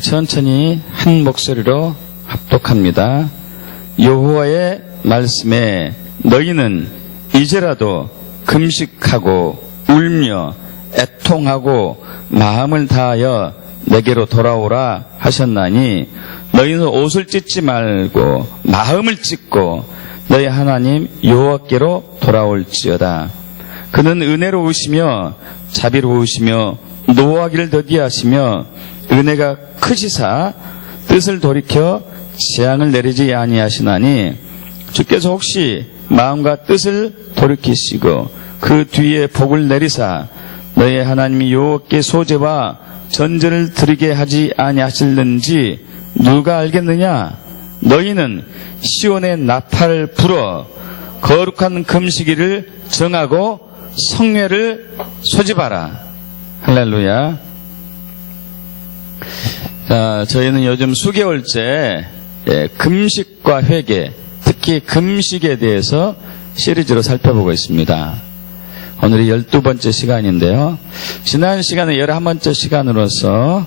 천천히 한 목소리로 합독합니다. 여호와의 말씀에 너희는 이제라도 금식하고 울며 애통하고 마음을 다하여 내게로 돌아오라 하셨나니 너희는 옷을 찢지 말고 마음을 찢고 너희 하나님 여호와께로 돌아올지어다. 그는 은혜로우시며 자비로우시며 노하기를 더디하시며 은혜가 크시사 뜻을 돌이켜 재앙을 내리지 아니하시나니 주께서 혹시 마음과 뜻을 돌이키시고 그 뒤에 복을 내리사 너희 하나님이 여호와께 소제와 전제를 드리게 하지 아니하실는지 누가 알겠느냐? 너희는 시온의 나팔을 불어 거룩한 금식일을 정하고 성회를 소집하라. 할렐루야. 자, 저희는 요즘 수개월째 금식과 회개, 특히 금식에 대해서 시리즈로 살펴보고 있습니다. 오늘이 12번째 시간인데요. 지난 시간에 11번째 시간으로서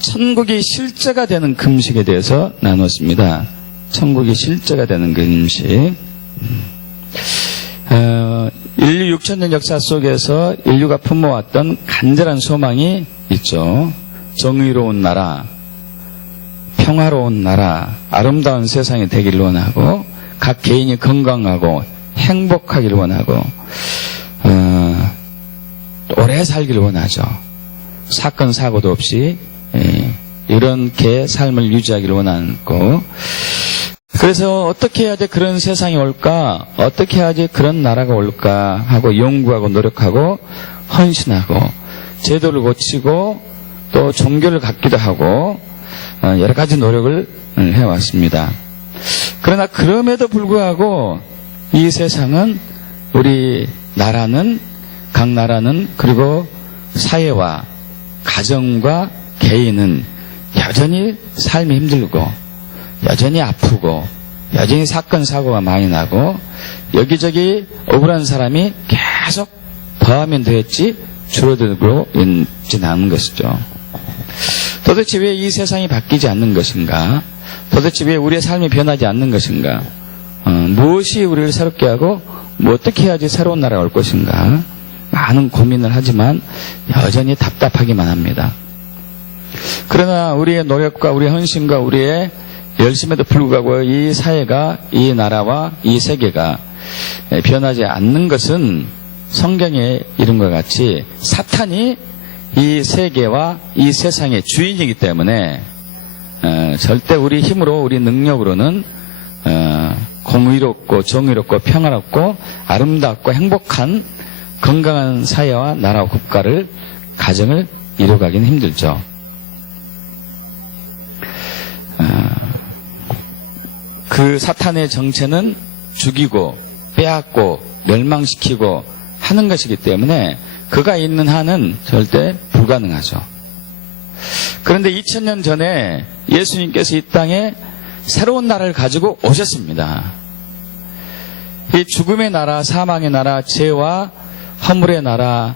천국이 실제가 되는 금식에 대해서 나눴습니다. 천국이 실제가 되는 금식. 인류 6천년 역사 속에서 인류가 품어왔던 간절한 소망이 있죠. 정의로운 나라, 평화로운 나라, 아름다운 세상이 되기를 원하고 각 개인이 건강하고 행복하기를 원하고 오래 살기를 원하죠. 사건 사고도 없이 이렇게 삶을 유지하기를 원하고, 그래서 어떻게 해야지 그런 세상이 올까, 어떻게 해야지 그런 나라가 올까 하고 연구하고 노력하고 헌신하고 제도를 고치고 또 종교를 갖기도 하고 여러 가지 노력을 해왔습니다. 그러나 그럼에도 불구하고 이 세상은, 우리 나라는, 각 나라는, 그리고 사회와 가정과 개인은 여전히 삶이 힘들고 여전히 아프고 여전히 사건 사고가 많이 나고 여기저기 억울한 사람이 계속 더하면 더했지 줄어들고 있지는 않은 것이죠. 도대체 왜 이 세상이 바뀌지 않는 것인가? 도대체 왜 우리의 삶이 변하지 않는 것인가? 무엇이 우리를 새롭게 하고 어떻게 해야지 새로운 나라가 올 것인가? 많은 고민을 하지만 여전히 답답하기만 합니다. 그러나 우리의 노력과 우리의 헌신과 우리의 열심에도 불구하고 이 사회가, 이 나라와 이 세계가 변하지 않는 것은 성경에 이름과 같이 사탄이 이 세계와 이 세상의 주인이기 때문에 절대 우리 힘으로, 우리 능력으로는 공의롭고 정의롭고 평화롭고 아름답고 행복한 건강한 사회와 나라와 국가를, 가정을 이루어가기는 힘들죠. 그 사탄의 정체는 죽이고 빼앗고 멸망시키고 하는 것이기 때문에 그가 있는 한은 절대 불가능하죠. 그런데 2000년 전에 예수님께서 이 땅에 새로운 나라를 가지고 오셨습니다. 이 죽음의 나라, 사망의 나라, 죄와 허물의 나라,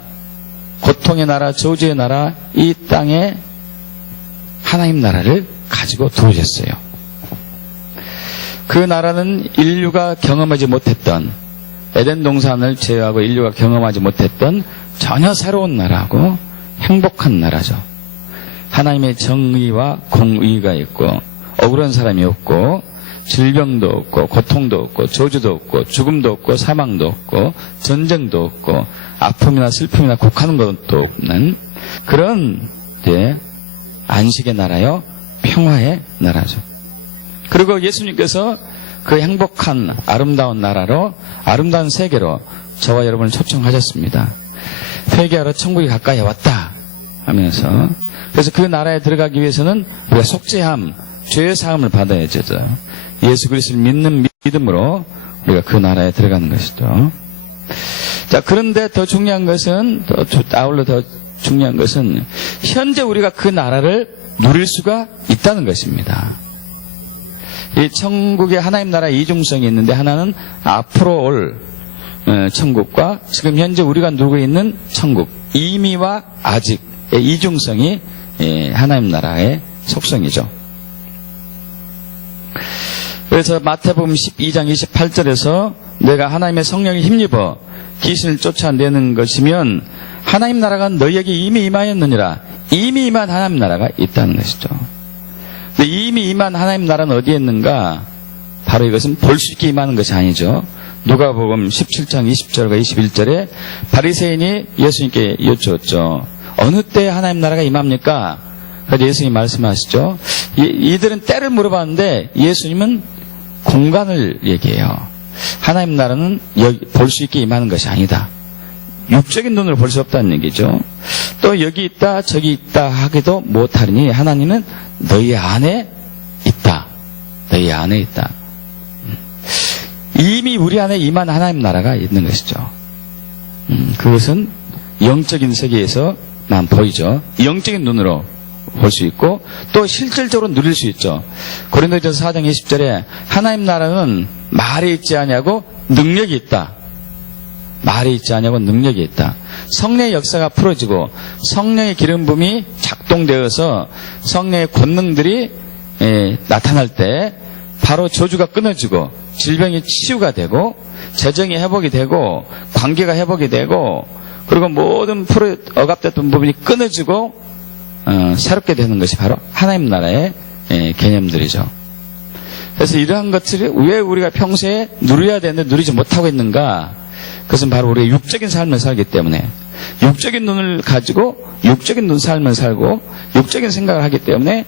고통의 나라, 저주의 나라, 이 땅에 하나님 나라를 가지고 들어오셨어요. 그 나라는 인류가 경험하지 못했던, 에덴 동산을 제외하고 인류가 경험하지 못했던 전혀 새로운 나라고 행복한 나라죠. 하나님의 정의와 공의가 있고 억울한 사람이 없고 질병도 없고 고통도 없고 저주도 없고 죽음도 없고 사망도 없고 전쟁도 없고 아픔이나 슬픔이나 곡하는 것도 없는 그런 안식의 나라요, 평화의 나라죠. 그리고 예수님께서 그 행복한 아름다운 나라로, 아름다운 세계로 저와 여러분을 초청하셨습니다. 회개하러 천국이 가까이 왔다 하면서, 그래서 그 나라에 들어가기 위해서는 우리가 속죄함, 죄의 사함을 받아야 되죠. 예수 그리스도를 믿는 믿음으로 우리가 그 나라에 들어가는 것이죠. 자, 그런데 더 중요한 것은, 아울러 더 중요한 것은 현재 우리가 그 나라를 누릴 수가 있다는 것입니다. 이 천국의 하나님 나라의 이중성이 있는데, 하나는 앞으로 올 천국과 지금 현재 우리가 누리고 있는 천국, 이미와 아직의 이중성이 하나님 나라의 속성이죠. 그래서 마태복음 12장 28절에서 내가 하나님의 성령에 힘입어 귀신을 쫓아내는 것이면 하나님 나라가 너희에게 이미 임하였느니라. 이미 임한 하나님 나라가 있다는 것이죠. 근데 이미 임한 하나님 나라는 어디에 있는가? 바로 이것은 볼 수 있게 임하는 것이 아니죠. 누가복음 17장 20절과 21절에 바리새인이 예수님께 여쭈었죠. 어느 때 하나님 나라가 임합니까? 그래서 예수님이 말씀하시죠. 이들은 때를 물어봤는데 예수님은 공간을 얘기해요. 하나님 나라는 볼 수 있게 임하는 것이 아니다. 육적인 눈으로 볼 수 없다는 얘기죠. 또 여기 있다 저기 있다 하기도 못하리니 하나님은 너희 안에 있다. 너희 안에 있다. 이미 우리 안에 임한 하나님 나라가 있는 것이죠. 그것은 영적인 세계에서만 보이죠. 영적인 눈으로 볼 수 있고 또 실질적으로 누릴 수 있죠. 고린도전서 4장 20절에 하나님 나라는 말이 있지 아니하고 능력이 있다. 말이 있지 아니하고 능력이 있다. 성령의 역사가 풀어지고 성령의 기름 부음이 작동되어서 성령의 권능들이 나타날 때 바로 저주가 끊어지고 질병이 치유가 되고 재정이 회복이 되고 관계가 회복이 되고 그리고 모든 억압됐던 부분이 끊어지고 새롭게 되는 것이 바로 하나님 나라의 개념들이죠. 그래서 이러한 것들을 왜 우리가 평소에 누려야 되는데 누리지 못하고 있는가? 그것은 바로 우리가 육적인 삶을 살기 때문에 육적인 눈을 가지고 육적인 눈 삶을 살고 육적인 생각을 하기 때문에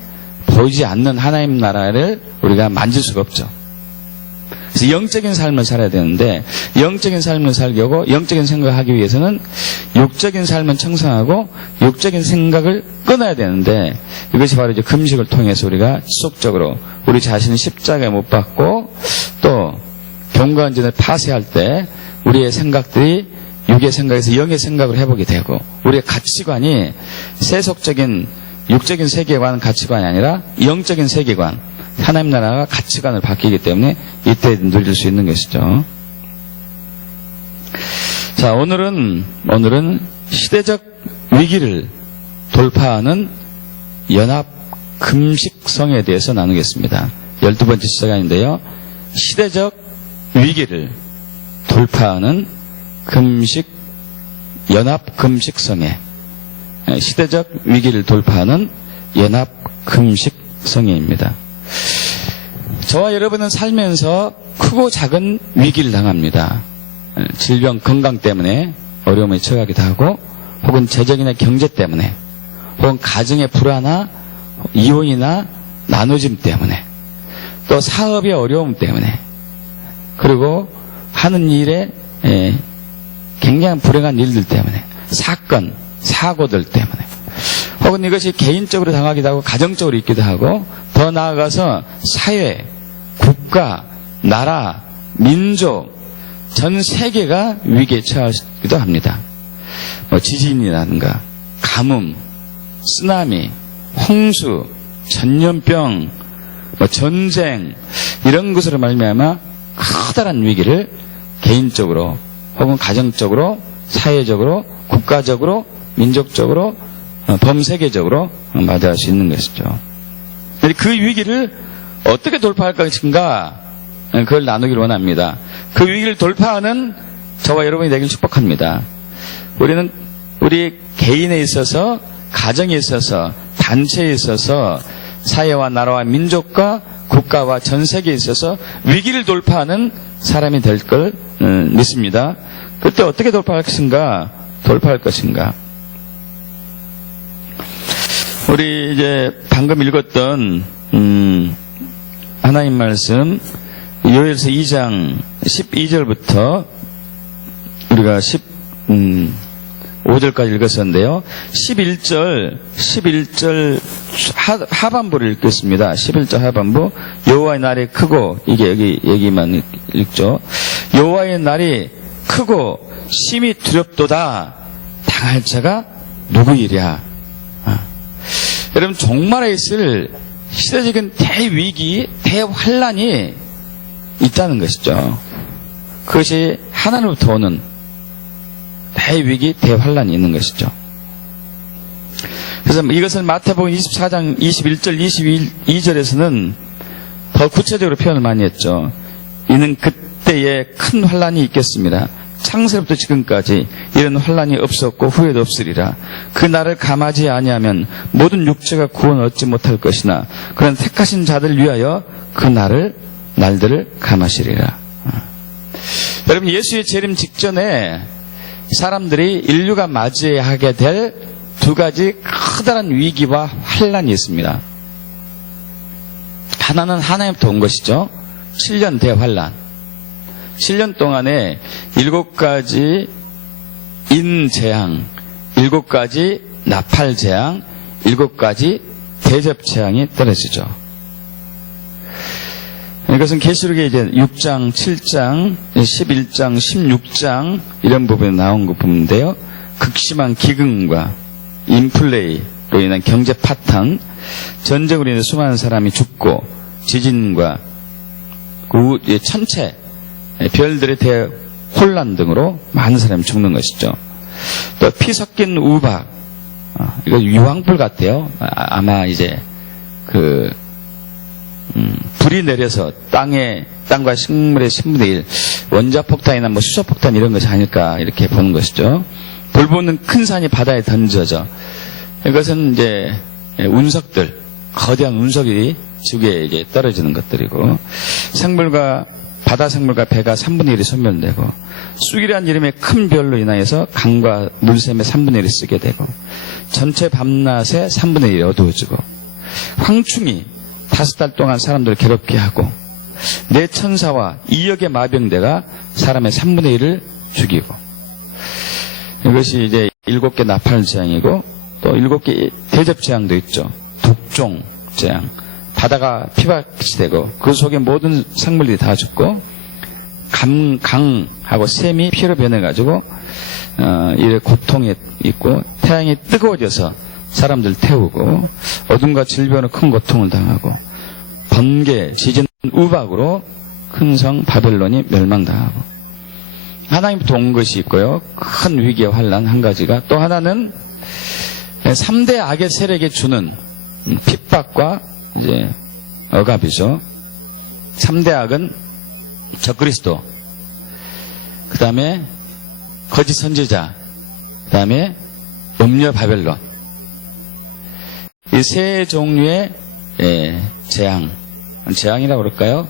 보이지 않는 하나님 나라를 우리가 만질 수가 없죠. 그래서 영적인 삶을 살아야 되는데 영적인 삶을 살려고 영적인 생각을 하기 위해서는 육적인 삶은 청산하고 육적인 생각을 끊어야 되는데 이것이 바로 이제 금식을 통해서 우리가 지속적으로 우리 자신을 십자가에 못 박고 또 경건진을 파쇄할 때 우리의 생각들이 육의 생각에서 영의 생각을 해보게 되고 우리의 가치관이 세속적인 육적인 세계관 가치관이 아니라 영적인 세계관 하나님 나라가 가치관을 바뀌기 때문에 이때 누릴 수 있는 것이죠. 자, 오늘은 시대적 위기를 돌파하는 연합 금식성에 대해서 나누겠습니다. 12번째 시간인데요. 시대적 위기를 돌파하는 연합 금식성회. 시대적 위기를 돌파하는 연합 금식성회입니다. 저와 여러분은 살면서 크고 작은 위기를 당합니다. 질병, 건강 때문에 어려움에 처하기도 하고 혹은 재정이나 경제 때문에 혹은 가정의 불화나 이혼이나 나눠짐 때문에 또 사업의 어려움 때문에 그리고 하는 일에 굉장히 불행한 일들 때문에 사건, 사고들 때문에 혹은 이것이 개인적으로 당하기도 하고 가정적으로 있기도 하고 더 나아가서 사회, 국가, 나라, 민족, 전 세계가 위기에 처하기도 합니다. 지진이라든가 가뭄, 쓰나미, 홍수, 전염병, 전쟁 이런 것으로 말미암아 커다란 위기를 개인적으로 혹은 가정적으로, 사회적으로, 국가적으로, 민족적으로, 범세계적으로 맞이할 수 있는 것이죠. 그 위기를 어떻게 돌파할 것인가 그걸 나누기를 원합니다. 그 위기를 돌파하는 저와 여러분이 되길 축복합니다. 우리는 우리 개인에 있어서 가정에 있어서 단체에 있어서 사회와 나라와 민족과 국가와 전 세계에 있어서 위기를 돌파하는 사람이 될 걸 믿습니다. 그때 어떻게 돌파할 것인가? 우리 이제 방금 읽었던 하나님 말씀 요엘서 2장 12절부터 우리가 5절까지 읽었었는데요. 11절 하반부를 읽겠습니다. 11절 하반부 여호와의 날이 크고 이게 여기 얘기만 읽죠. 여호와의 날이 크고 심히 두렵도다. 당할 자가 누구이랴. 여러분 종말에 있을 시대적인 대위기, 대환란이 있다는 것이죠. 그것이 하나님으로부터 오는 대위기, 대환란이 있는 것이죠. 그래서 이것을 마태복음 24장 21절 22절에서는 더 구체적으로 표현을 많이 했죠. 이는 그때에 큰 환란이 있겠습니다. 창세부터 지금까지 이런 환란이 없었고 후에도 없으리라. 그 날을 감하지 아니하면 모든 육체가 구원 얻지 못할 것이나 그런 택하신 자들 위하여 그 날들을 감하시리라. 여러분, 예수의 재림 직전에 사람들이 인류가 맞이하게 될 두 가지 커다란 위기와 환란이 있습니다. 하나는 하나님부터 온 것이죠. 7년 대환란. 7년 동안에 7가지 인재앙, 7가지 나팔재앙, 7가지 대접재앙이 떨어지죠. 이것은 계시록의 이제 6장, 7장, 11장, 16장 이런 부분에 나온 거 보는데요. 극심한 기근과 인플레이로 인한 경제 파탄, 전쟁으로 인해 수많은 사람이 죽고 지진과 천체, 별들의 대혼란 등으로 많은 사람이 죽는 것이죠. 또 피 섞인 우박, 이거 유황불 같아요. 아마 이제 불이 내려서 땅과 식물의 10분의 1, 원자폭탄이나 뭐 수소폭탄 이런 것이 아닐까 이렇게 보는 것이죠. 불 붙는 큰 산이 바다에 던져져. 이것은 이제 운석들, 거대한 운석이 지구에 이제 떨어지는 것들이고, 바다 생물과 배가 3분의 1이 소멸되고, 쑥이라는 이름의 큰 별로 인하여서 강과 물샘의 3분의 1이 쓰게 되고, 전체 밤낮의 3분의 1이 어두워지고, 황충이 5달 동안 사람들을 괴롭게 하고, 내 천사와 2억의 마병대가 사람의 3분의 1을 죽이고, 이것이 이제 7개 나팔 재앙이고, 또 7개 대접 재앙도 있죠. 독종 재앙. 바다가 피박이 되고, 그 속에 모든 생물들이 다 죽고, 강하고 샘이 피로 변해가지고, 이래 고통이 있고, 태양이 뜨거워져서 사람들 태우고, 어둠과 질병으로 큰 고통을 당하고, 번개, 지진, 우박으로 큰 성 바벨론이 멸망당하고, 하나님부터 온 것이 있고요. 큰 위기의 환란 한 가지가, 또 하나는 3대 악의 세력에 주는 핍박과 이제 억압이죠. 3대 악은 적그리스도, 그 다음에 거짓 선지자, 그 다음에 음녀 바벨론. 이 세 종류의 재앙이라고 그럴까요?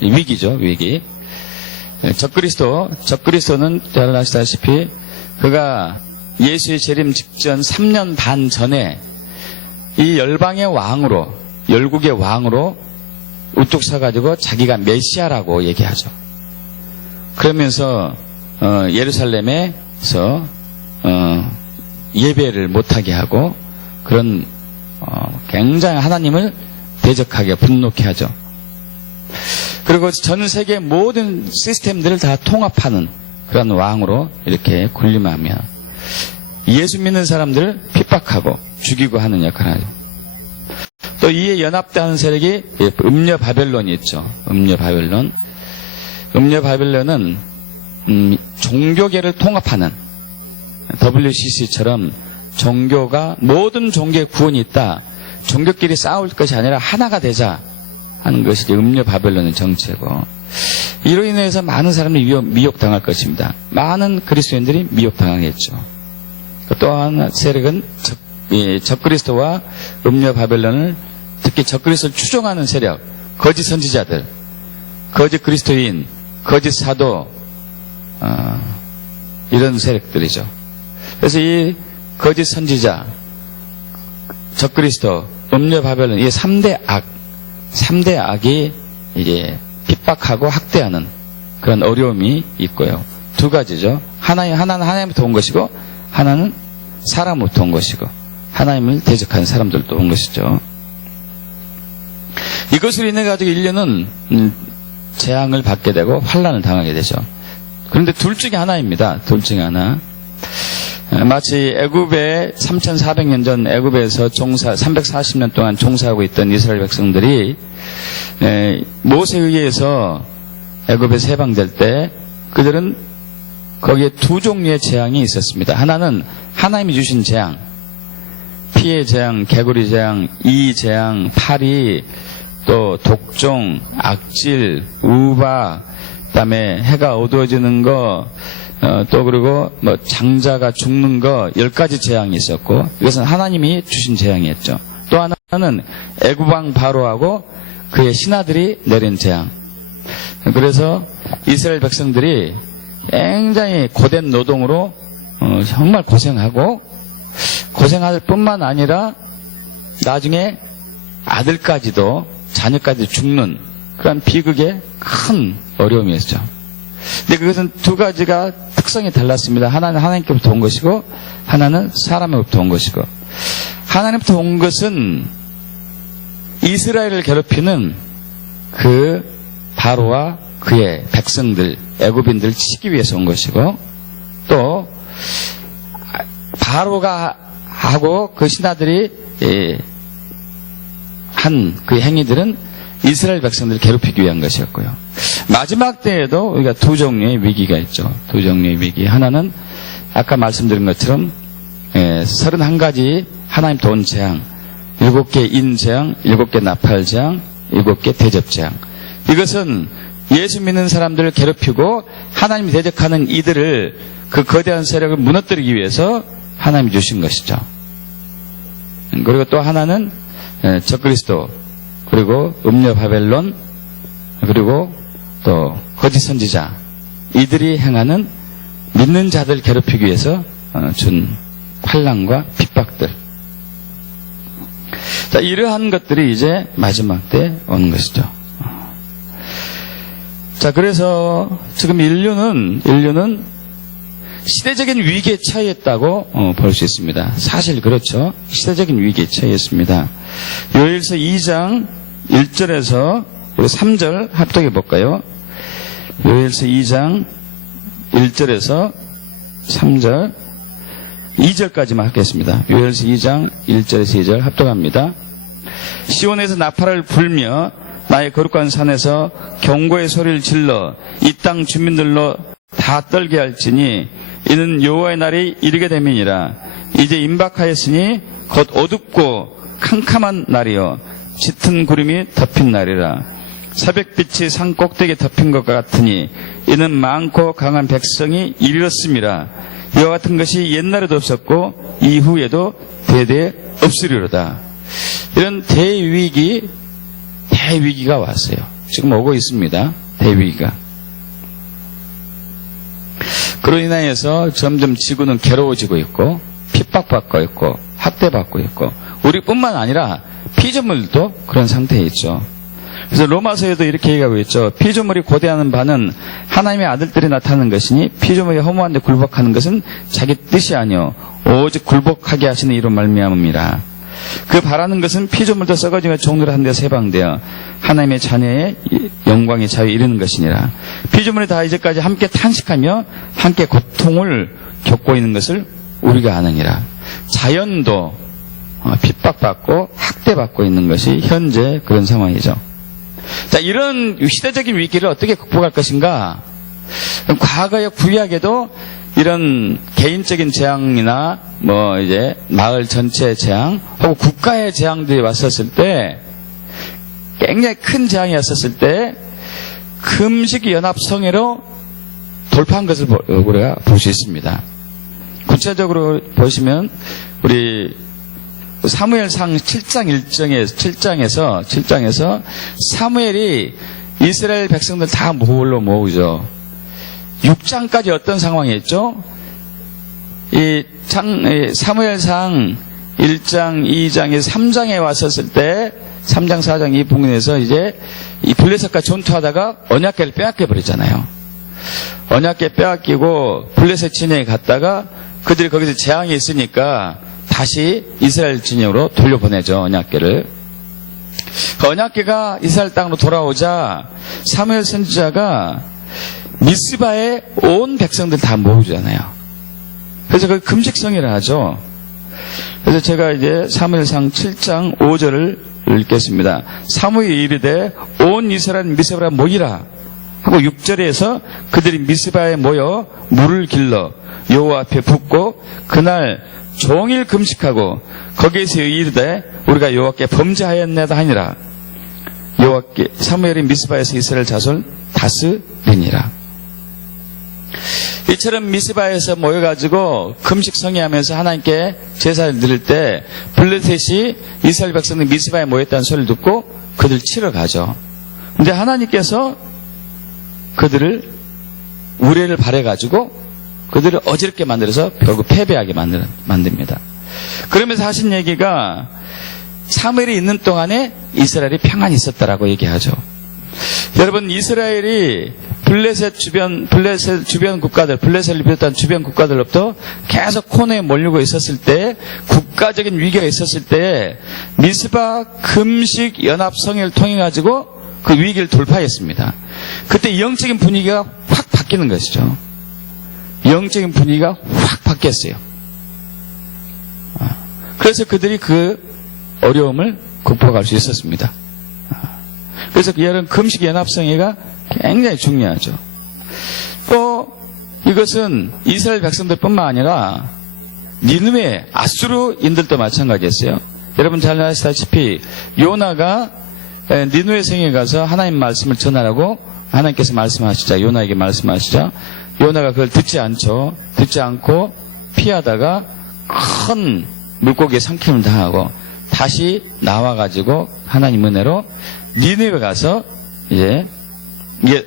위기죠, 위기. 적그리스도는 잘 아시다시피 그가 예수의 재림 직전 3년 반 전에 이 열방의 왕으로, 열국의 왕으로 우뚝 서가지고 자기가 메시아라고 얘기하죠. 그러면서 예루살렘에서 예배를 못하게 하고, 그런 굉장히 하나님을 대적하게 분노케 하죠. 그리고 전 세계 모든 시스템들을 다 통합하는 그런 왕으로 이렇게 군림하며 예수 믿는 사람들을 핍박하고 죽이고 하는 역할을 하죠. 또 이에 연합되는 세력이 음녀 바벨론이 있죠. 음녀 바벨론은 종교계를 통합하는, WCC처럼 종교가 모든 종교의 구원이 있다, 종교끼리 싸울 것이 아니라 하나가 되자 하는 것이 음녀 바벨론의 정체고, 이로 인해서 많은 사람들이 미혹당할 것입니다. 많은 그리스도인들이 미혹당하겠죠. 또 하나 세력은 적그리스도와 음녀 바벨론을, 특히 적그리스도를 추종하는 세력, 거짓 선지자들, 거짓 그리스도인, 거짓 사도, 이런 세력들이죠. 그래서 이 거짓 선지자, 적그리스도, 음녀 바벨론, 이 3대 악이 이제 핍박하고 학대하는 그런 어려움이 있고요. 두 가지죠. 하나는 하나님부터 온 것이고, 하나는 사람으로부터 온 것이고, 하나님을 대적하는 사람들도 온 것이죠. 이것으로 인해 가지고 인류는 재앙을 받게 되고 환란을 당하게 되죠. 그런데 둘 중에 하나입니다. 둘 중에 하나. 마치 애굽에 3,400년 전 애굽에서 340년 동안 종사하고 있던 이스라엘 백성들이 모세에 의해서 애굽에서 해방될 때 그들은 거기에 두 종류의 재앙이 있었습니다. 하나는 하나님이 주신 재앙, 피의 재앙, 개구리 재앙, 이 재앙, 파리, 또 독종, 악질, 우박, 그다음에 해가 어두워지는 거, 또 그리고 뭐 장자가 죽는 거 10가지 재앙이 있었고, 이것은 하나님이 주신 재앙이었죠. 또 하나는 애굽왕 바로하고 그의 신하들이 내린 재앙. 그래서 이스라엘 백성들이 굉장히 고된 노동으로 정말 고생하고, 고생할 뿐만 아니라 나중에 아들까지도, 자녀까지 죽는 그런 비극의 큰 어려움이었죠. 근데 그것은 두 가지가 특성이 달랐습니다. 하나는 하나님께부터 온 것이고, 하나는 사람으로부터 온 것이고. 하나님부터 온 것은 이스라엘을 괴롭히는 그 바로와 그의 백성들, 애굽인들을 치기 위해서 온 것이고, 또 바로가 하고 그 신하들이 한 그 행위들은 이스라엘 백성들을 괴롭히기 위한 것이었고요. 마지막 때에도 우리가 두 종류의 위기가 있죠. 두 종류의 위기. 하나는 아까 말씀드린 것처럼 31가지 하나님부터 온 재앙, 7개 인재앙, 7개 나팔재앙, 7개 대접재앙. 이것은 예수 믿는 사람들을 괴롭히고 하나님이 대적하는 이들을, 그 거대한 세력을 무너뜨리기 위해서 하나님이 주신 것이죠. 그리고 또 하나는 적그리스도, 그리고 음녀 바벨론, 그리고 또 거짓 선지자, 이들이 행하는 믿는 자들 괴롭히기 위해서 준 환난과 핍박들. 자, 이러한 것들이 이제 마지막 때 오는 것이죠. 자, 그래서 지금 인류는 시대적인 위기에 처했다고 볼 수 있습니다. 사실 그렇죠. 시대적인 위기에 처했습니다. 요엘서 2장 1절에서 3절 합독해 볼까요? 요엘서 2장 1절에서 3절, 2절까지만 하겠습니다. 요엘서 2장 1절에서 2절 합독합니다. 시온에서 나팔을 불며 나의 거룩한 산에서 경고의 소리를 질러 이 땅 주민들로 다 떨게 할지니 이는 여호와의 날이 이르게 됨이니라. 이제 임박하였으니 곧 어둡고 캄캄한 날이요 짙은 구름이 덮인 날이라. 새벽빛이 산 꼭대기에 덮인 것 같으니 이는 많고 강한 백성이 이르렀음이라. 이와 같은 것이 옛날에도 없었고 이후에도 대대 없으리로다. 이런 대위기가 왔어요. 지금 오고 있습니다. 대위기가. 그로 인하여서 점점 지구는 괴로워지고 있고 핍박받고 있고 학대받고 있고, 우리뿐만 아니라 피조물도 그런 상태에 있죠. 그래서 로마서에도 이렇게 얘기하고 있죠. 피조물이 고대하는 바는 하나님의 아들들이 나타나는 것이니 피조물이 허무한 데 굴복하는 것은 자기 뜻이 아니요 오직 굴복하게 하시는 이로 말미암음이라. 그 바라는 것은 피조물도 썩어지며 종들을 한 데서 해방되어 하나님의 자녀의 영광의 자유에 이르는 것이니라. 피조물이 다 이제까지 함께 탄식하며 함께 고통을 겪고 있는 것을 우리가 아느니라. 자연도 핍박받고 학대받고 있는 것이 현재 그런 상황이죠. 자, 이런 시대적인 위기를 어떻게 극복할 것인가? 과거의 구약에도 이런 개인적인 재앙이나 이제 마을 전체의 재앙 혹은 국가의 재앙들이 왔었을 때, 굉장히 큰 재앙이 왔었을 때 금식연합성회로 돌파한 것을 우리가 볼 수 있습니다. 구체적으로 보시면 우리 사무엘상 7장에서 사무엘이 이스라엘 백성들 다 모으죠. 6장까지 어떤 상황이었죠? 사무엘상 1장, 2장에서 3장에 왔었을 때 3장, 4장 이 부분에서 이제 이 블레셋과 전투하다가 언약궤를 빼앗겨 버렸잖아요. 언약궤 빼앗기고 블레셋 진영에 갔다가 그들이 거기서 재앙이 있으니까 다시 이스라엘 진영으로 돌려보내죠. 언약궤를. 그 언약궤가 이스라엘 땅으로 돌아오자 사무엘 선지자가 미스바에 온 백성들 다 모으잖아요. 그래서 그 금식성이라 하죠. 그래서 제가 이제 사무엘상 7장 5절을 읽겠습니다. 사무엘이 이르되 온 이스라엘 미스바에 모이라 하고 6절에서 그들이 미스바에 모여 물을 길러 여호와 앞에 붓고 그날 종일 금식하고 거기에서 이르되 우리가 여호와께 범죄하였나이다 하니라. 여호와께 사무엘이 미스바에서 이스라엘 자손 다스리니라. 이처럼 미스바에서 모여가지고 금식 성회하면서 하나님께 제사를 드릴 때 블레셋이 이스라엘 백성들 미스바에 모였다는 소리를 듣고 그들 치러 가죠. 근데 하나님께서 그들을 우레를 바래가지고 그들을 어지럽게 만들어서 결국 패배하게 만듭니다. 그러면서 하신 얘기가 사무엘이 있는 동안에 이스라엘이 평안히 있었다라고 얘기하죠. 여러분, 이스라엘이 블레셋 주변 국가들, 블레셋을 비롯한 주변 국가들로부터 계속 코너에 몰리고 있었을 때, 국가적인 위기가 있었을 때 미스바 금식 연합 성회를 통해 가지고 그 위기를 돌파했습니다. 그때 영적인 분위기가 확 바뀌는 것이죠. 영적인 분위기가 확 바뀌었어요. 그래서 그들이 그 어려움을 극복할 수 있었습니다. 그래서 이런 금식 연합성회가 굉장히 중요하죠. 또 이것은 이스라엘 백성들뿐만 아니라 니느웨 아수르인들도 마찬가지였어요. 여러분 잘 아시다시피 요나가 니느웨 성에 가서 하나님 말씀을 전하라고 하나님께서 말씀하시자 요나에게 말씀하시자 요나가 그걸 듣지 않죠. 듣지 않고 피하다가 큰 물고기에 삼킴을 당하고 다시 나와가지고 하나님 은혜로 니느웨 가서 이제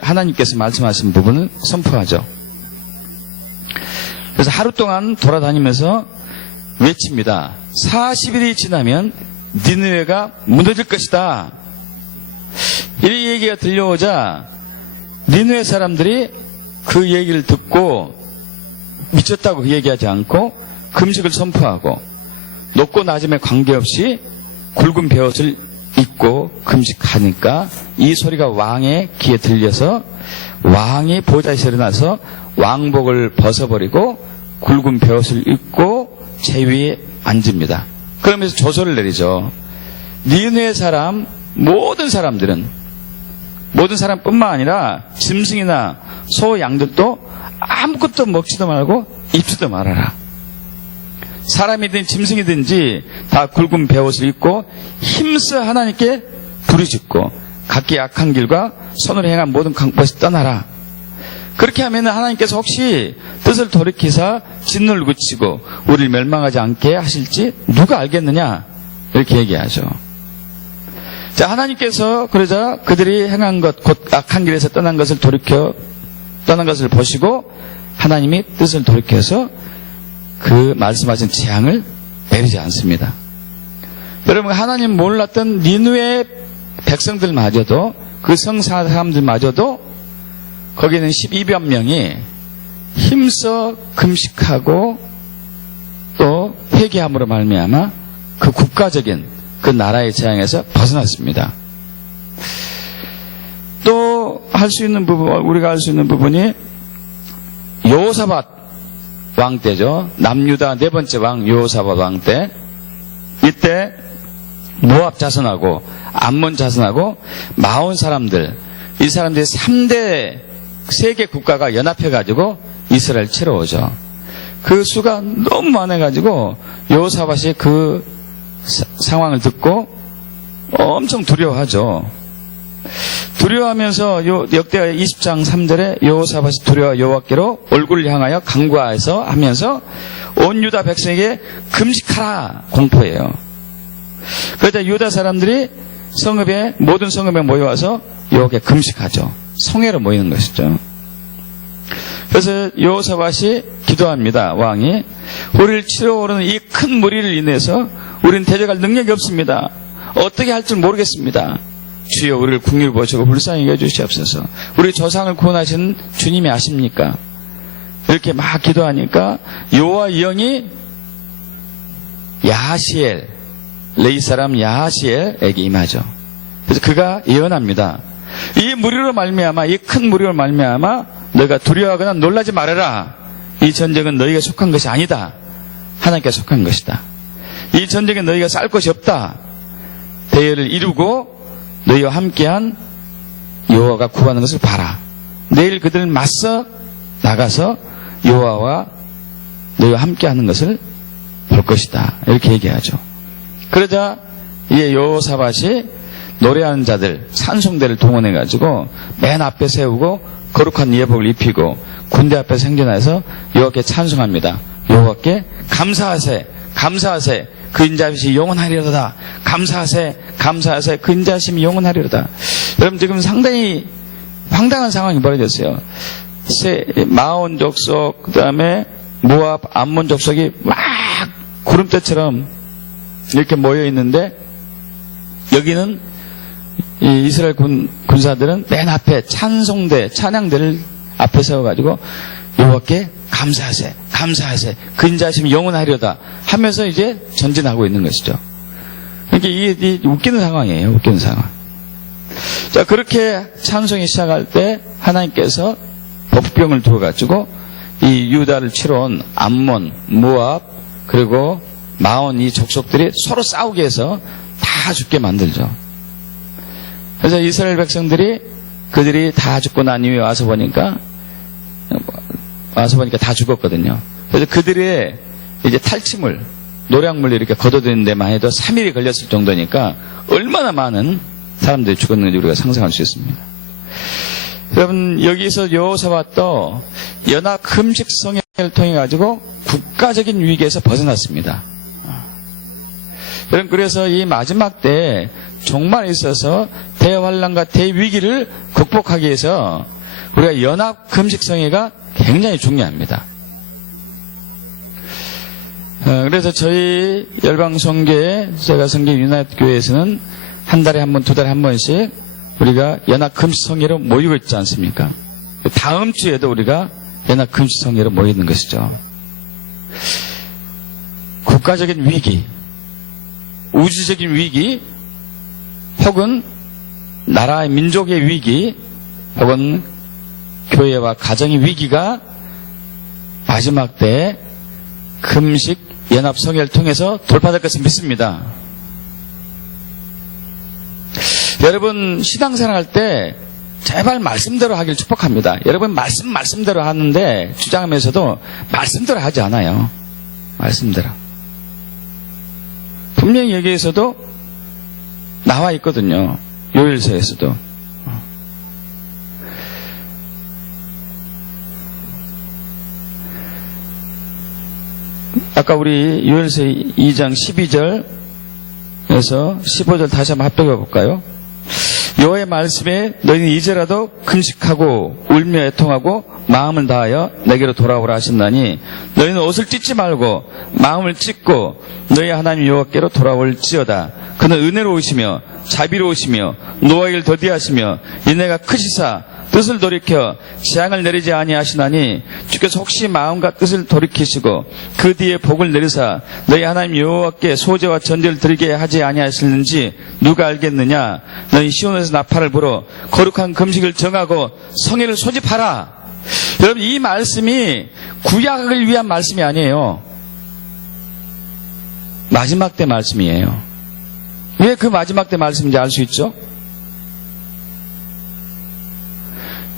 하나님께서 말씀하신 부분을 선포하죠. 그래서 하루 동안 돌아다니면서 외칩니다. 40일이 지나면 니느웨가 무너질 것이다. 이 얘기가 들려오자 니느웨 사람들이 그 얘기를 듣고 미쳤다고 얘기하지 않고 금식을 선포하고 높고 낮음에 관계없이 굵은 베옷을 입고 금식하니까 이 소리가 왕의 귀에 들려서 왕이 보좌에서 일어나서 왕복을 벗어버리고 굵은 베옷을 입고 제 위에 앉습니다. 그러면서 조소를 내리죠. 니느웨 사람 모든 사람뿐만 아니라 짐승이나 소 양들도 아무것도 먹지도 말고 입지도 말아라. 사람이든 짐승이든지 다 굵은 베옷을 입고 힘써 하나님께 부르짖고 각기 악한 길과 손으로 행한 모든 강포에서 떠나라. 그렇게 하면 하나님께서 혹시 뜻을 돌이키사 진노를 그치고 우리를 멸망하지 않게 하실지 누가 알겠느냐 이렇게 얘기하죠. 자, 하나님께서 그러자 그들이 행한 것 곧 악한 길에서 떠난 것을 보시고 하나님이 뜻을 돌이켜서 그 말씀하신 재앙을 내리지 않습니다. 여러분, 하나님 몰랐던 니느웨 백성들마저도 그 성사 사람들마저도 거기는 12만 명이 힘써 금식하고 또 회개함으로 말미암아 그 국가적인 그 나라의 재앙에서 벗어났습니다. 또 할 수 있는 부분, 우리가 할 수 있는 부분이 여호사밧 왕 때죠. 남유다 네 번째 왕 여호사밧 왕 때, 이때 모압 자손하고 암몬 자손하고 마온 사람들, 이 사람들이 3대 세계 국가가 연합해가지고 이스라엘 치러 오죠. 그 수가 너무 많아가지고 여호사밧이 그 상황을 듣고 엄청 두려워하죠. 두려워하면서 역대하 20장 3절에 여호사밧이 두려워 여호와께로 얼굴을 향하여 간구하여서 하면서 온 유다 백성에게 금식하라 공포해요. 그러자 유다 사람들이 모든 성읍에 모여와서 여호와께 금식하죠. 성회로 모이는 것이죠. 그래서 여호사밧이 기도합니다. 왕이 우리를 치러 오르는 이 큰 무리를 인해서 우리는 대적할 능력이 없습니다. 어떻게 할 줄 모르겠습니다. 주여 우리를 긍휼히 보시고 불쌍히 여겨주시옵소서. 우리 조상을 구원하신 주님이 아십니까? 이렇게 막 기도하니까 여호와의 영이 야하시엘, 레이 사람 야하시엘에게 임하죠. 그래서 그가 예언합니다. 이 무리로 말미암아, 이 큰 무리로 말미암아 너희가 두려워하거나 놀라지 말아라. 이 전쟁은 너희가 속한 것이 아니다. 하나님께 속한 것이다. 이 전쟁에 너희가 쌀 것이 없다. 대열을 이루고 너희와 함께한 여호와가 구하는 것을 봐라. 내일 그들을 맞서 나가서 여호와와 너희와 함께하는 것을 볼 것이다. 이렇게 얘기하죠. 그러자 이 여호사밧이 노래하는 자들, 찬송대를 동원해가지고 맨 앞에 세우고 거룩한 예복을 입히고 군대 앞에 생겨나서 여호와께 찬송합니다. 여호와께 감사하세, 감사하세, 그 인자하심이 영원하리로다. 감사하세, 감사하세, 그 인자하심이 영원하리로다. 여러분 지금 상당히 황당한 상황이 벌어졌어요. 마온 족속, 그 다음에 모압, 암몬 족속이 막 구름대처럼 이렇게 모여 있는데 여기는 이 이스라엘 군사들은 맨 앞에 찬송대, 찬양대를 앞에 세워가지고 여호와께 감사하세, 감사하세, 그 인자하심이 영원하리로다 하면서 이제 전진하고 있는 것이죠. 그러니까 이게 웃기는 상황이에요. 웃기는 상황. 자, 그렇게 찬송이 시작할 때 하나님께서 법병을 두어가지고 이 유다를 치러 온 암몬, 모압, 그리고 마온 이 족속들이 서로 싸우게 해서 다 죽게 만들죠. 그래서 이스라엘 백성들이 그들이 다 죽고 난 이후에 와서 보니까 다 죽었거든요. 그래서 그들의 이제 탈취물, 노량물 이렇게 걷어들이는 데만 해도 3일이 걸렸을 정도니까 얼마나 많은 사람들이 죽었는지 우리가 상상할 수 있습니다. 여러분, 여기서 여호사밧도 연합 금식 성회를 통해 가지고 국가적인 위기에서 벗어났습니다. 여러분, 그래서 이 마지막 때에 종말에 있어서 대환란과 대위기를 극복하기 위해서 우리가 연합 금식 성회가 굉장히 중요합니다. 그래서 저희 열방성교회, 제가 성교 유나이트교회에서는 한 달에 한 번, 두 달에 한 번씩 우리가 연합 금식 성회로 모이고 있지 않습니까? 다음 주에도 우리가 연합 금식 성회로 모이는 것이죠. 국가적인 위기, 우주적인 위기, 혹은 나라의 민족의 위기, 혹은 교회와 가정의 위기가 마지막 때에 금식 연합 성회를 통해서 돌파될 것을 믿습니다. 여러분, 신앙생활 할 때 제발 말씀대로 하길 축복합니다. 여러분, 말씀대로 하는데 주장하면서도 말씀대로 하지 않아요. 말씀대로. 분명히 여기에서도 나와 있거든요. 요일서에서도. 아까 우리 요일서 2장 12절에서 15절 다시 한번 합독해 볼까요? 여호와의 말씀에 너희는 이제라도 금식하고 울며 애통하고 마음을 다하여 내게로 돌아오라 하신다니 너희는 옷을 찢지 말고 마음을 찢고 너희 하나님 여호와께로 돌아올지어다. 그는 은혜로우시며 자비로우시며 노하기를 더디하시며 인내가 크시사 뜻을 돌이켜 재앙을 내리지 아니하시나니 주께서 혹시 마음과 뜻을 돌이키시고 그 뒤에 복을 내리사 너희 하나님 여호와께 소제와 전제를 드리게 하지 아니하시는지 누가 알겠느냐. 너희 시온에서 나팔을 불어 거룩한 금식을 정하고 성회를 소집하라. 여러분, 이 말씀이 구약을 위한 말씀이 아니에요. 마지막 때 말씀이에요. 왜 그 마지막 때 말씀인지 알 수 있죠?